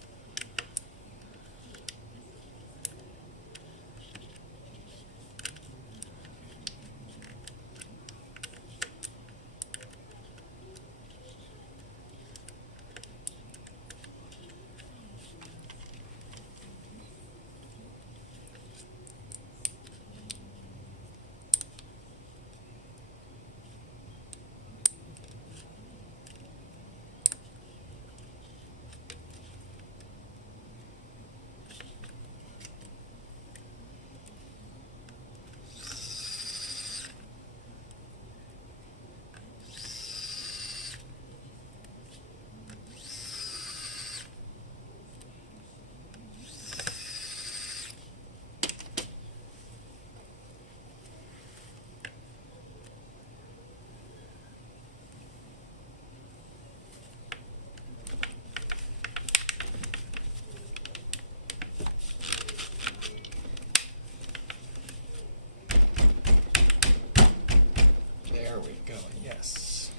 There we go, yes.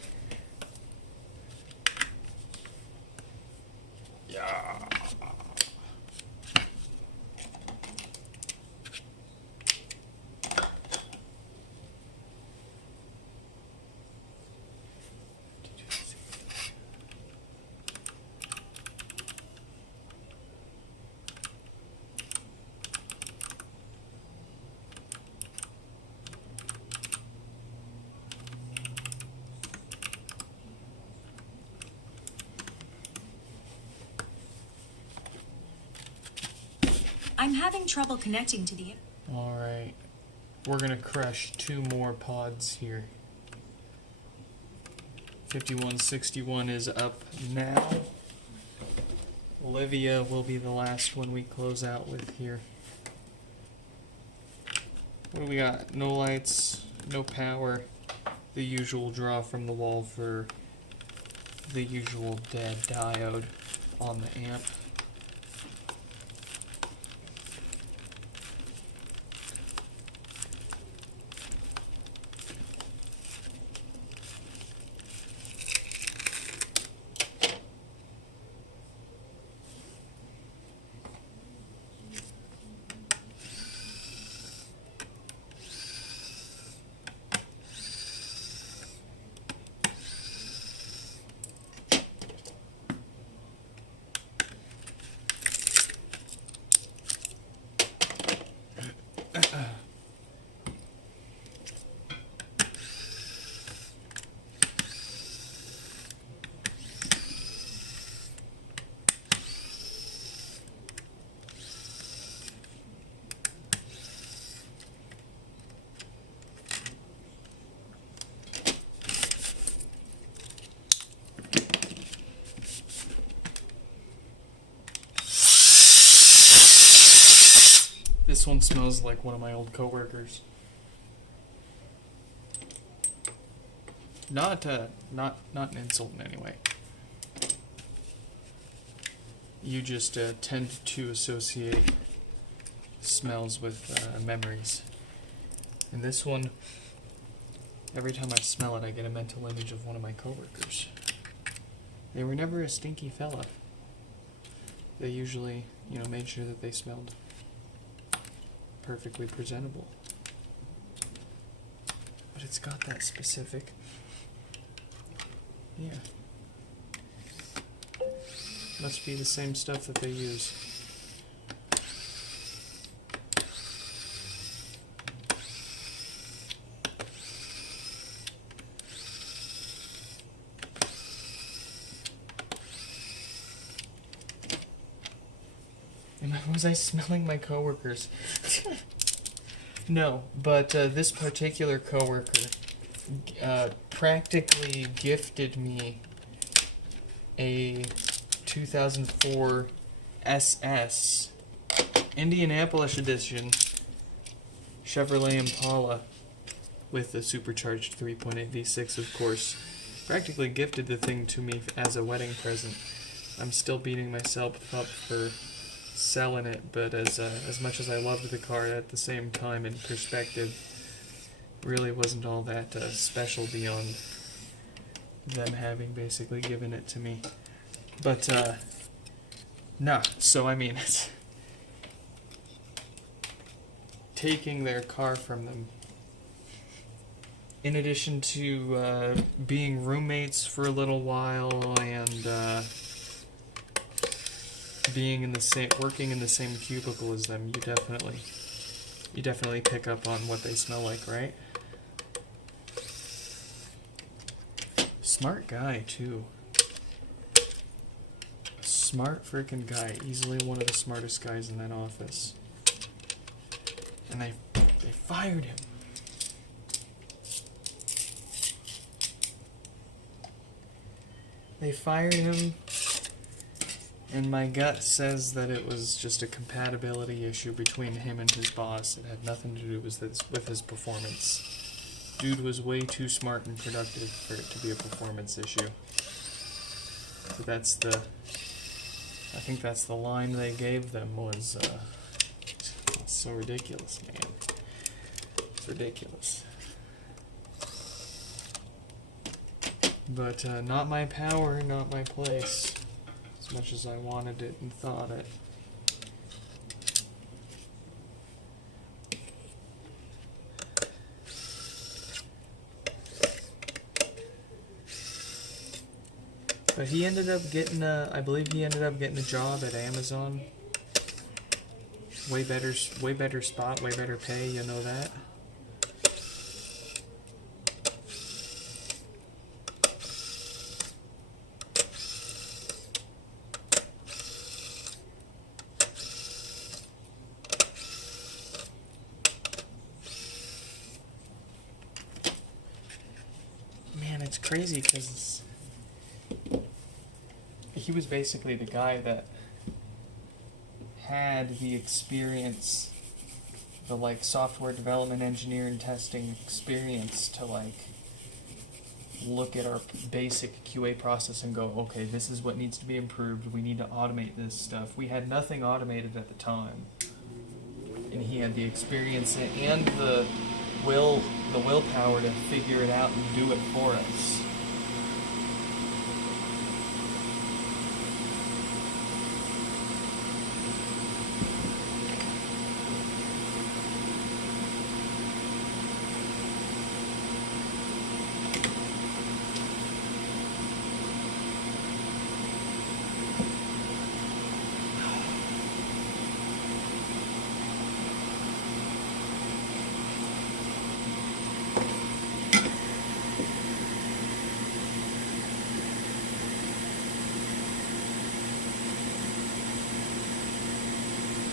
Yeah. I'm having trouble connecting to the... Alright. We're gonna crush 2 more pods here. 5161 is up now. Olivia will be the last one we close out with here. What do we got? No lights, no power. The usual draw from the wall for the usual dead diode on the amp. This one smells like one of my old coworkers. Not an insult in any way. You just tend to associate smells with memories. And this one, every time I smell it, I get a mental image of one of my coworkers. They were never a stinky fella. They usually, made sure that they smelled perfectly presentable. But it's got that specific... Yeah. Must be the same stuff that they use. Was I smelling my coworkers? No, but this particular coworker practically gifted me a 2004 SS Indianapolis edition Chevrolet Impala with the supercharged 3.8 V6, of course. Practically gifted the thing to me as a wedding present. I'm still beating myself up for selling it, but as much as I loved the car, at the same time, in perspective, really wasn't all that special beyond them having basically given it to me. But nah, so I mean, taking their car from them, in addition to being roommates for a little while and working in the same cubicle as them, you definitely pick up on what they smell like, right? Smart guy too. Smart freaking guy. Easily one of the smartest guys in that office. And they fired him. They fired him, and my gut says that it was just a compatibility issue between him and his boss. It had nothing to do with his performance. Dude was way too smart and productive for it to be a performance issue. So I think that's the line they gave them was, it's so ridiculous, man. It's ridiculous. But not my power, not my place. As much as I wanted it and thought it. But he ended up getting I believe he ended up getting a job at Amazon. Way better spot, way better pay, you know that? It's crazy because he was basically the guy that had the experience, the like software development, engineer, and testing experience to like look at our basic QA process and go, okay, this is what needs to be improved. We need to automate this stuff. We had nothing automated at the time, and he had the experience and the willpower to figure it out and do it for us.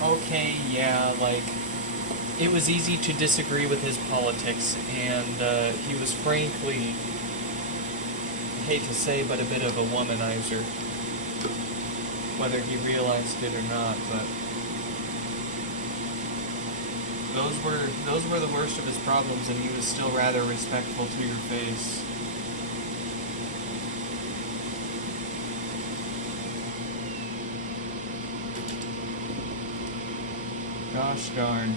Okay, yeah, like, it was easy to disagree with his politics, and he was frankly, I hate to say, but a bit of a womanizer, whether he realized it or not, but those were the worst of his problems, and he was still rather respectful to your face. Gosh darn.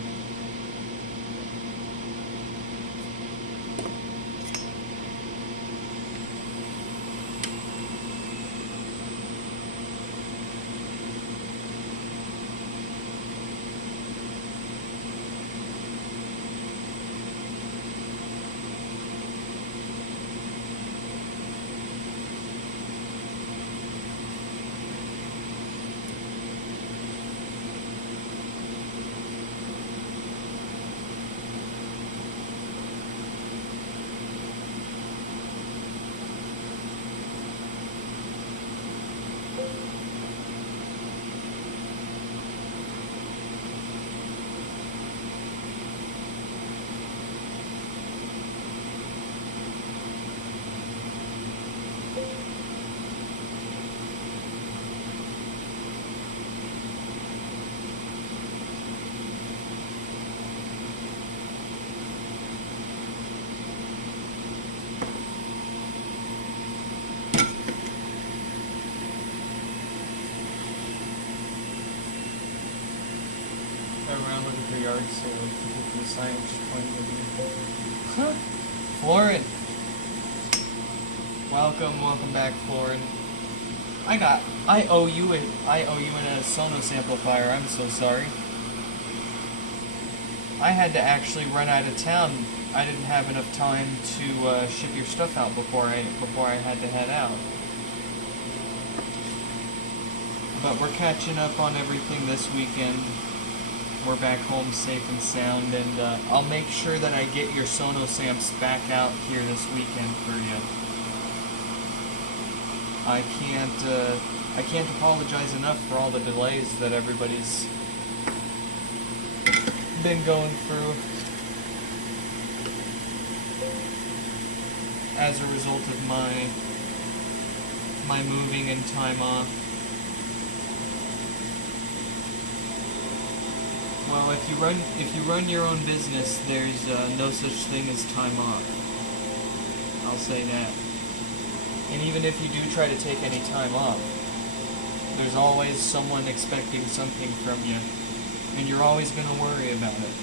around looking for yard sales. People for the sign just pointing at me. Huh? Florin! Welcome back, Florin. I owe you an Sonos amplifier. I'm so sorry. I had to actually run out of town. I didn't have enough time to ship your stuff out before I had to head out. But we're catching up on everything this weekend. We're back home safe and sound, and I'll make sure that I get your Sonos amps back out here this weekend for you. I can't apologize enough for all the delays that everybody's been going through as a result of my moving and time off. Well, if you run your own business, there's no such thing as time off. I'll say that. And even if you do try to take any time off, there's always someone expecting something from you, and you're always going to worry about it.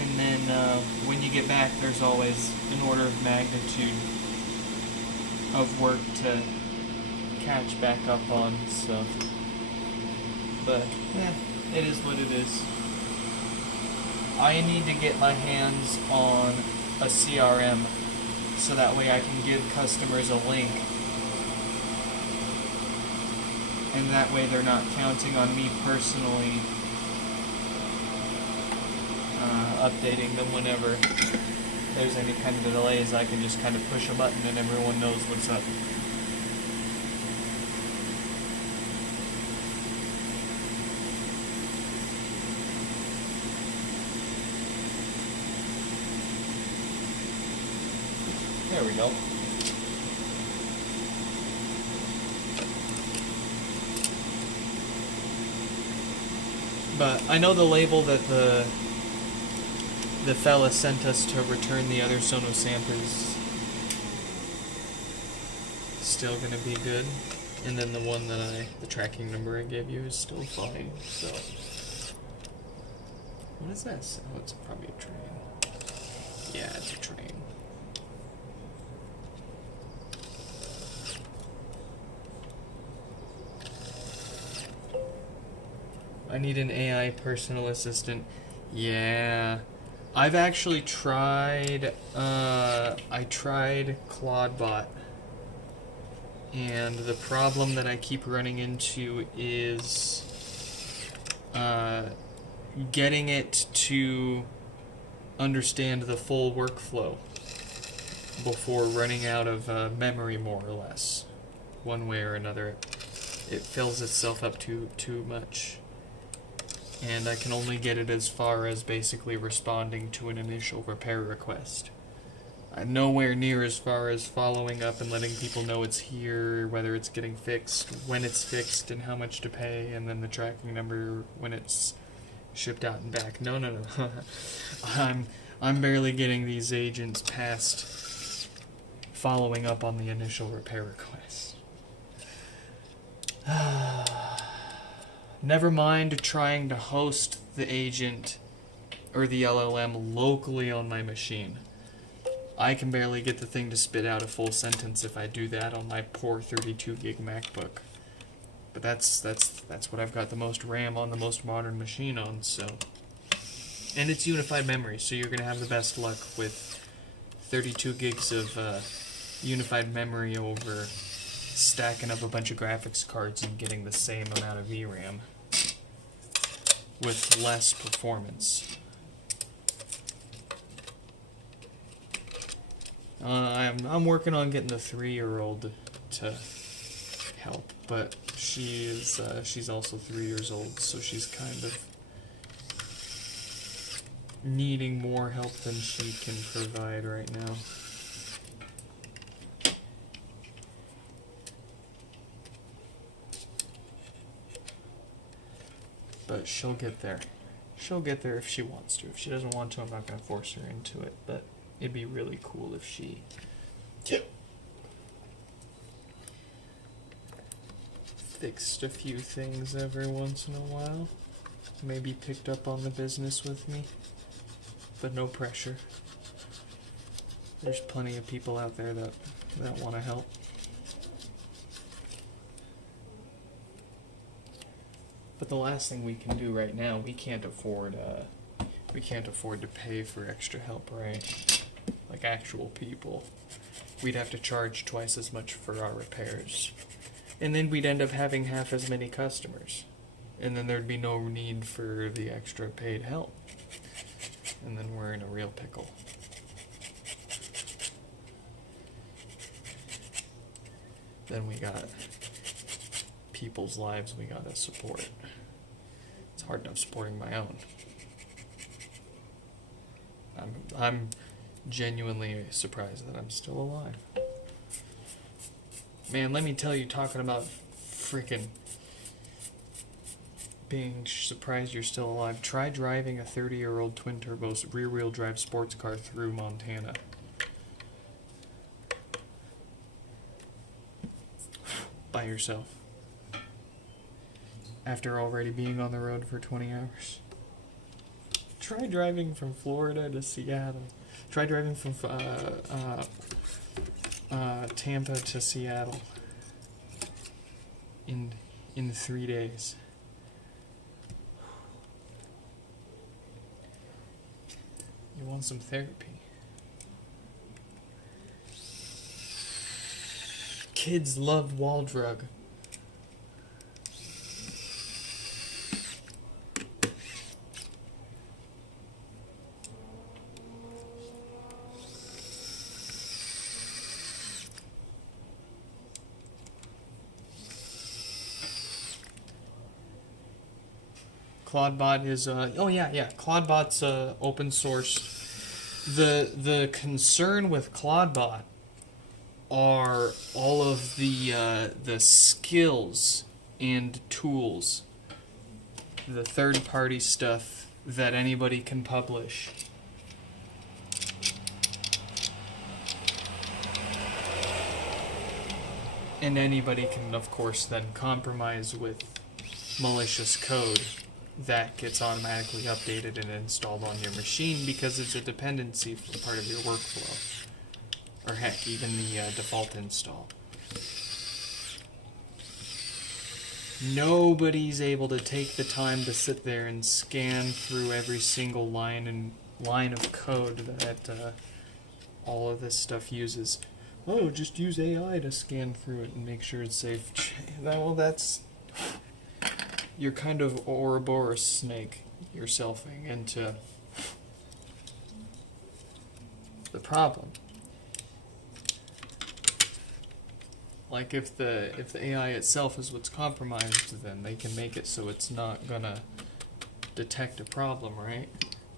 And then when you get back, there's always an order of magnitude of work to catch back up on. So, but it is what it is. I need to get my hands on a CRM so that way I can give customers a link, and that way they're not counting on me personally updating them whenever there's any kind of delays. I can just kind of push a button and everyone knows what's up. There we go. But I know the label that the fella sent us to return the other Sonos amp is still gonna be good, and then the one that the tracking number I gave you is still fine. So what is this? Oh, it's probably a train. Yeah, it's a train. I need an AI personal assistant. Yeah. I've actually tried, I tried Claudebot. And the problem that I keep running into is getting it to understand the full workflow before running out of memory, more or less. One way or another. It fills itself up too much. And I can only get it as far as basically responding to an initial repair request. I'm nowhere near as far as following up and letting people know it's here, whether it's getting fixed, when it's fixed, and how much to pay, and then the tracking number when it's shipped out and back. No. I'm barely getting these agents past following up on the initial repair request. Never mind trying to host the agent or the LLM locally on my machine. I can barely get the thing to spit out a full sentence if I do that on my poor 32 gig MacBook. But that's what I've got the most RAM on the most modern machine on, so. And it's unified memory, so you're gonna have the best luck with 32 gigs of unified memory over stacking up a bunch of graphics cards and getting the same amount of VRAM with less performance. I'm working on getting the 3-year-old to help, but she's also 3 years old, so she's kind of needing more help than she can provide right now. But she'll get there. She'll get there if she wants to. If she doesn't want to, I'm not going to force her into it. But it'd be really cool if she fixed a few things every once in a while. maybe picked up on the business with me, but no pressure. There's plenty of people out there that want to help. But the last thing we can do right now, we can't afford to pay for extra help, right? Like actual people. We'd have to charge twice as much for our repairs. And then we'd end up having half as many customers. And then there'd be no need for the extra paid help. And then we're in a real pickle. Then we got people's lives we gotta support. It's hard enough supporting my own. I'm genuinely surprised that I'm still alive. Man, let me tell you, talking about freaking being surprised you're still alive, try driving a 30-year-old twin-turbo rear-wheel drive sports car through Montana. By yourself. After already being on the road for 20 hours. Try driving from Florida to Seattle. Try driving from Tampa to Seattle in 3 days. You want some therapy? Kids love wall drug. Claudebot is Claudebot's open source. The concern with Claudebot are all of the skills and tools, the third-party stuff that anybody can publish. And anybody can, of course, then compromise with malicious code that gets automatically updated and installed on your machine because it's a dependency for part of your workflow. Or heck, even the default install. Nobody's able to take the time to sit there and scan through every single line of code that all of this stuff uses. Oh, just use AI to scan through it and make sure it's safe. Well, you're kind of Ouroboros snake yourselfing into the problem. Like if the AI itself is what's compromised, then they can make it so it's not gonna detect a problem, right?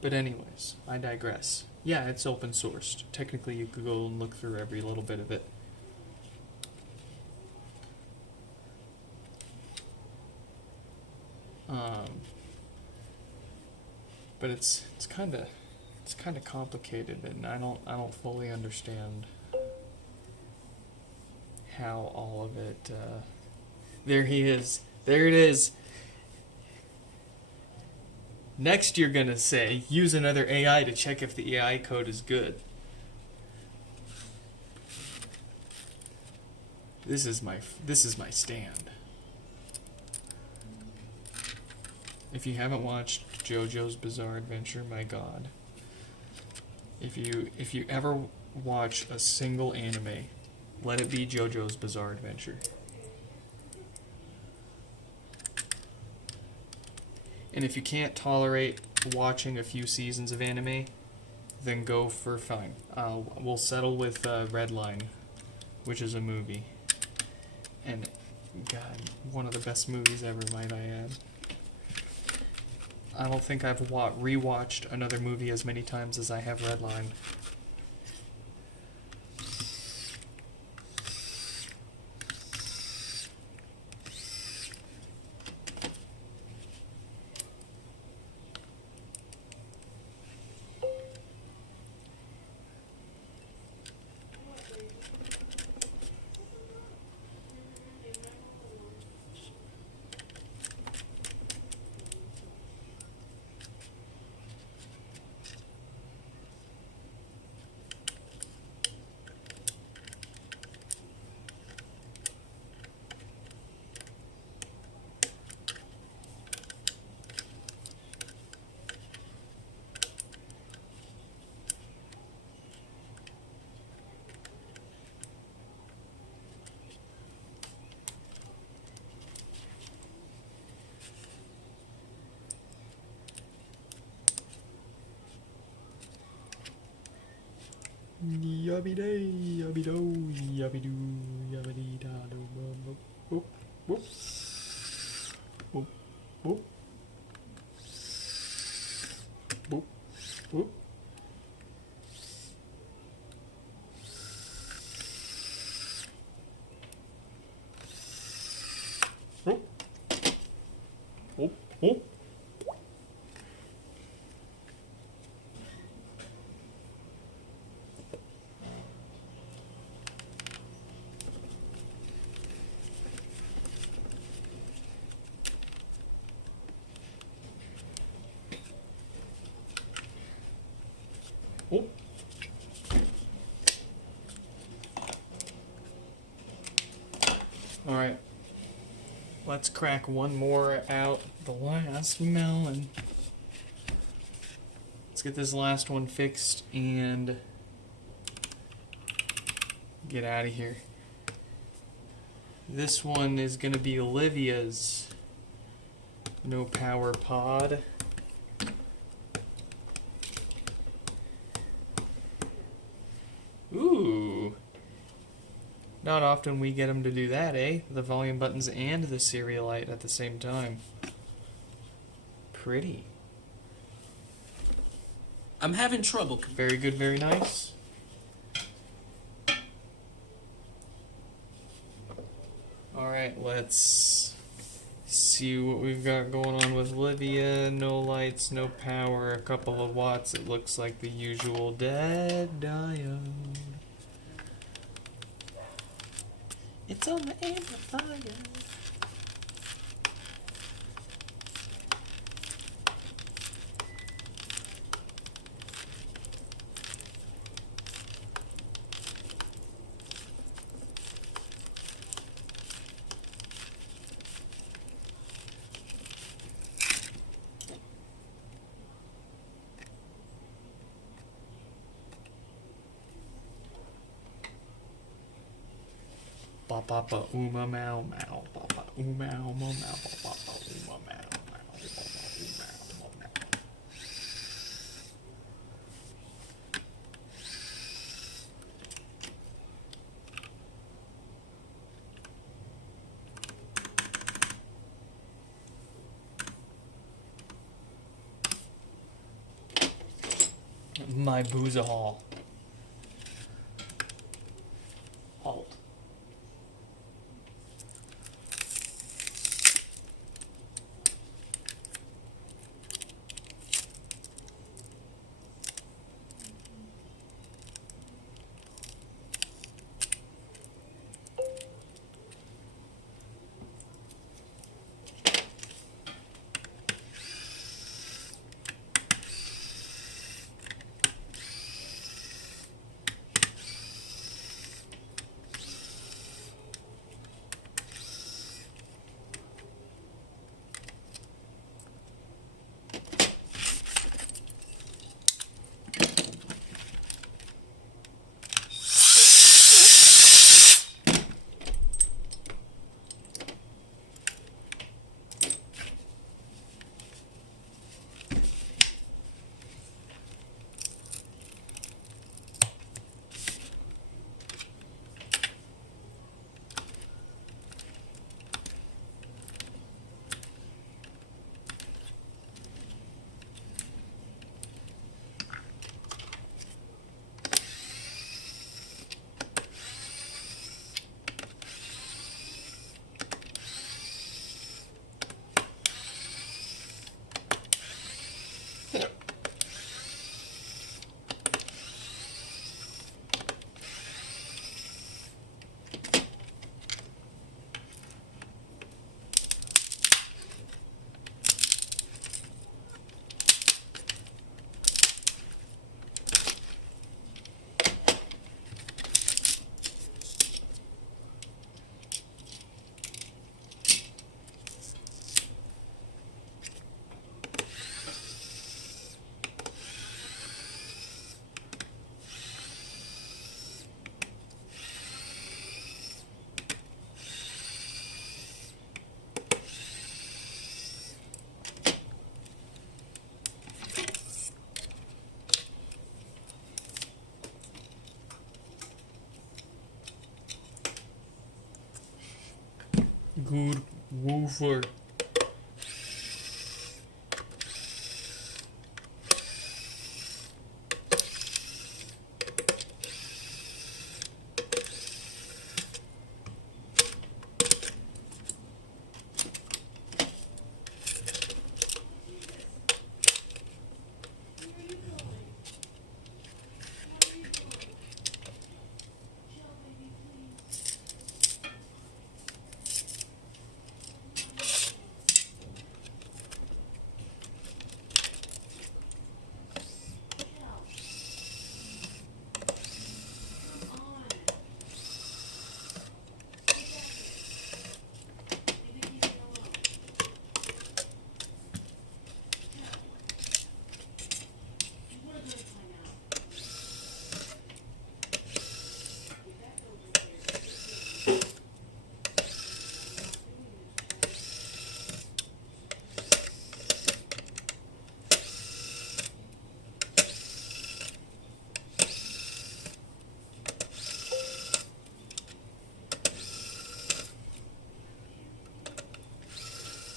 But anyways, I digress. Yeah, it's open sourced. Technically, you could go and look through every little bit of it. But it's kind of complicated, and I don't fully understand how all of it. There he is. There it is. Next, you're gonna say use another AI to check if the AI code is good. This is my stand. If you haven't watched JoJo's Bizarre Adventure, my God. If you ever watch a single anime, let it be JoJo's Bizarre Adventure. And if you can't tolerate watching a few seasons of anime, then go for fine. We'll settle with Redline, which is a movie. And God, one of the best movies ever, might I add. I don't think I've rewatched another movie as many times as I have Redline. Yabby day, yabby do, yabby do, yabby da do, boop, boop, boop, boop, boop, boop. Boop, boop, boop. Oh. All right. Let's crack one more out. The last melon. Let's get this last one fixed and get out of here. This one is going to be Olivia's no power pod. Ooh. Not often we get them to do that, eh? The volume buttons and the serial light at the same time. Pretty. I'm having trouble. Very good, very nice. Alright, let's see what we've got going on with Olivia. No lights, no power, a couple of watts. It looks like the usual dead diode. It's on the amplifier. Ba ba ba ooma mow mow ba ba oomow mow mow ba ba ba ooma mow mow ba ba oomow mow mow. My boozahol. Halt. Good woofer.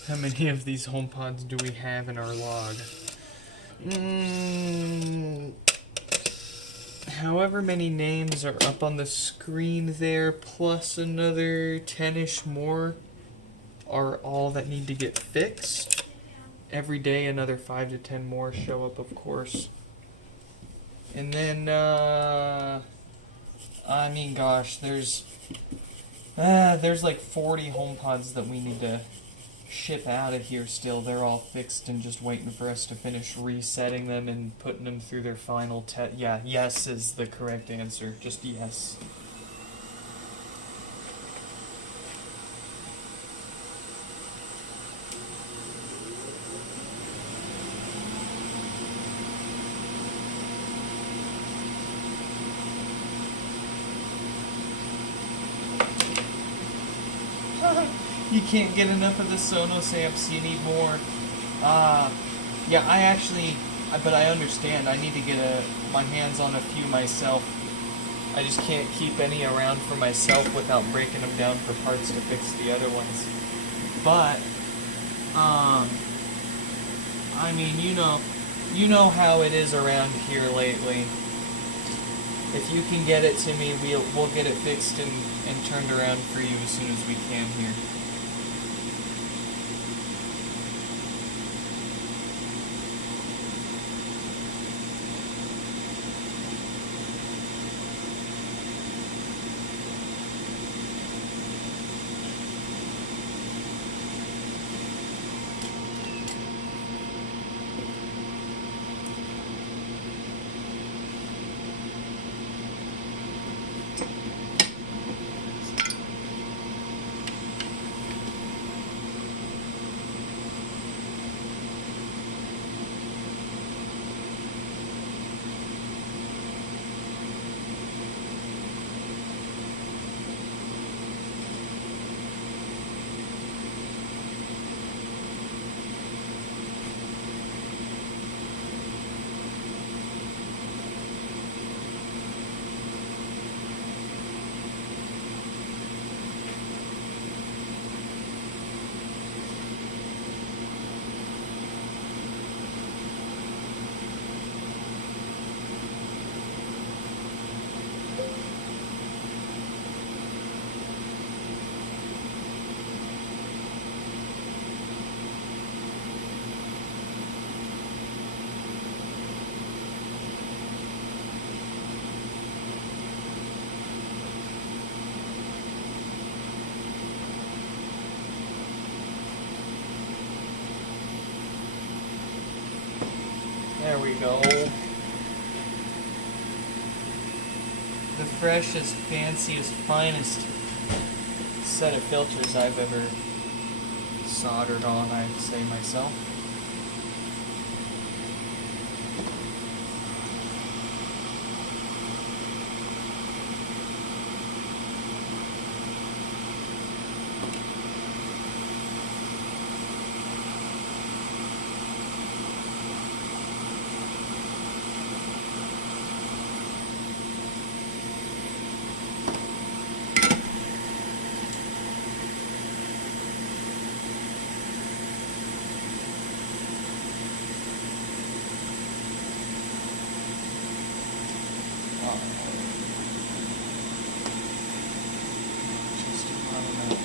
How many of these HomePods do we have in our log? However many names are up on the screen there, plus another 10-ish more are all that need to get fixed. Every day another 5 to 10 more show up, of course. And then, I mean, gosh, there's like 40 HomePods that we need to ship out of here still. They're all fixed and just waiting for us to finish resetting them and putting them through their final test. Yeah, yes is the correct answer. Just yes. You can't get enough of the Sonos amps, you need more. Yeah, but I understand. I need to get my hands on a few myself. I just can't keep any around for myself without breaking them down for parts to fix the other ones. But, I mean, you know how it is around here lately. If you can get it to me, we'll get it fixed and turned around for you as soon as we can here. There we go. The freshest, fanciest, finest set of filters I've ever soldered on, I'd say myself. Just a lot of that.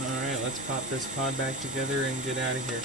Alright, let's pop this pod back together and get out of here.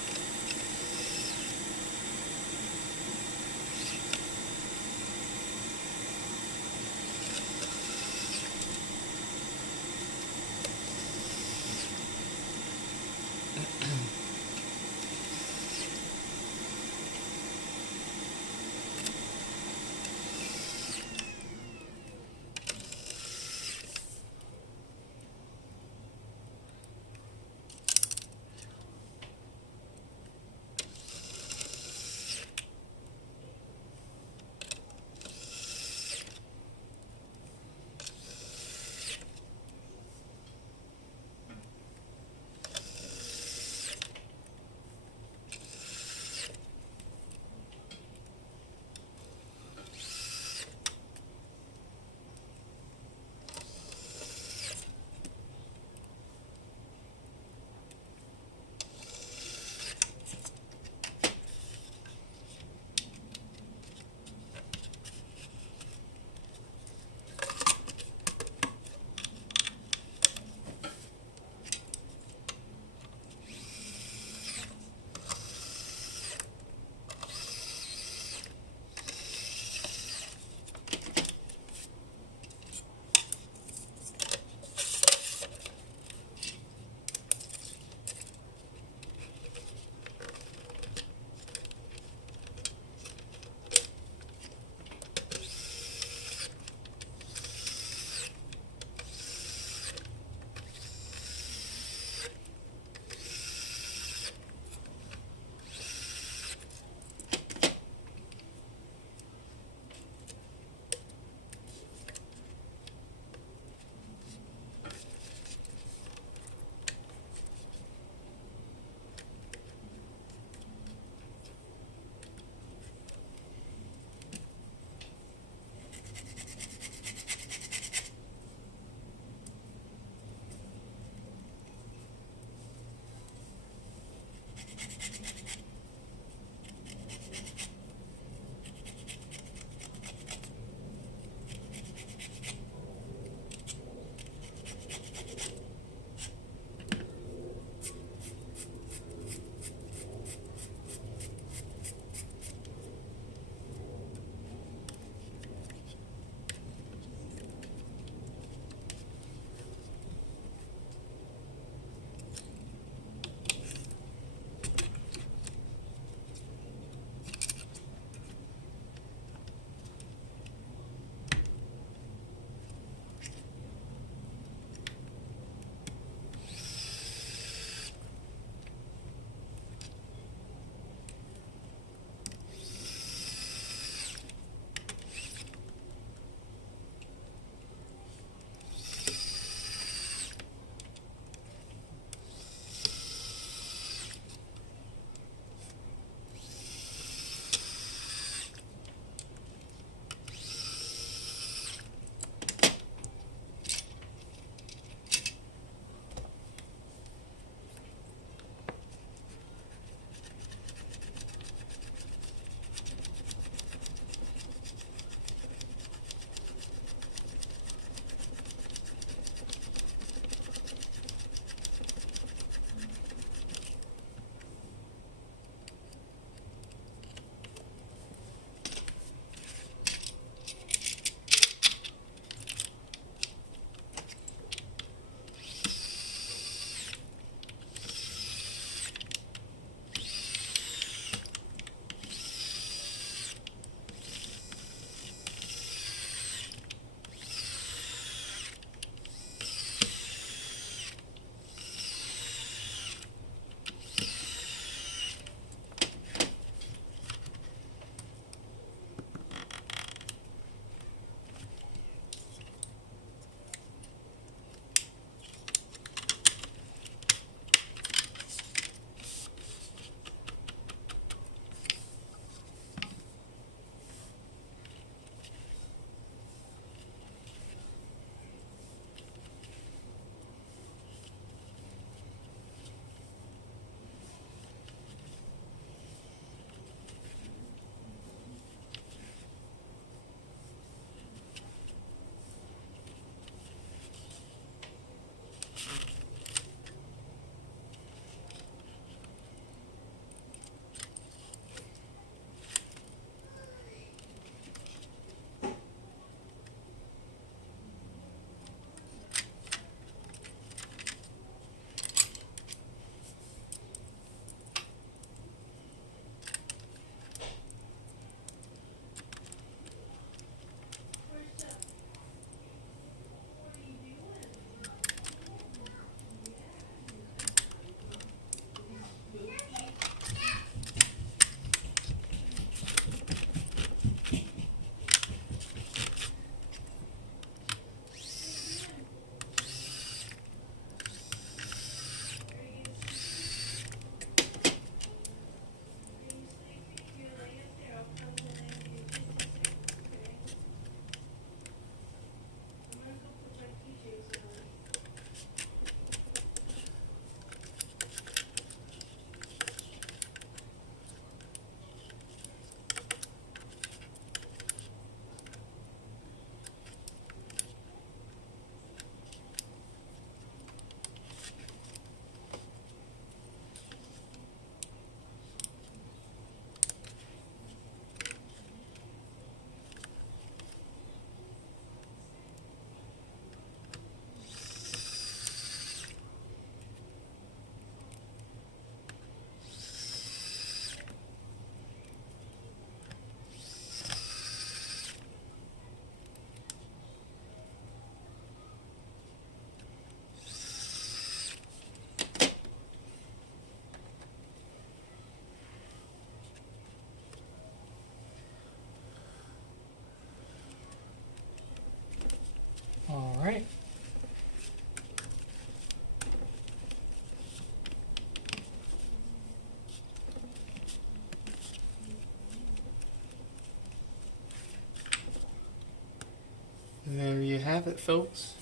there you have it, folks.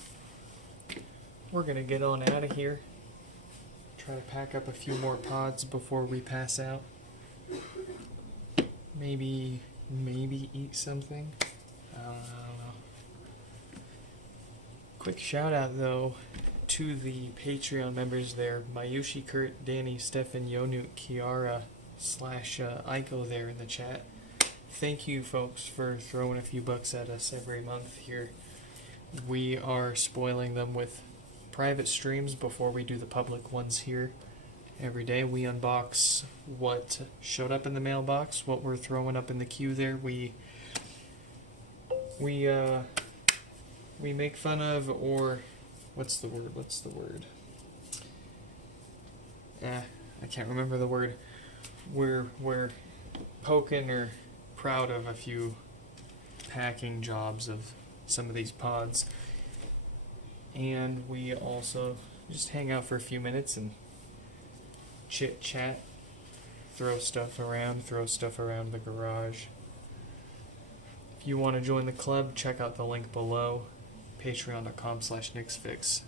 We're gonna get on out of here. Try to pack up a few more pods before we pass out. Maybe eat something. I don't know. Quick shout out though to the Patreon members there: Mayushi, Kurt, Danny, Stefan, Yonut, Kiara, / Aiko there in the chat. Thank you folks for throwing a few bucks at us every month here. We are spoiling them with private streams before we do the public ones here. Every day we unbox what showed up in the mailbox, what we're throwing up in the queue there. We make fun of, or what's the word? I can't remember the word. We're poking or proud of a few packing jobs of some of these pods. And we also just hang out for a few minutes and chit chat, throw stuff around the garage. If you want to join the club, check out the link below, patreon.com/nixfix.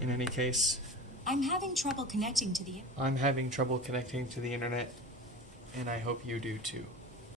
In any case, I'm having trouble connecting to the internet, and I hope you do too.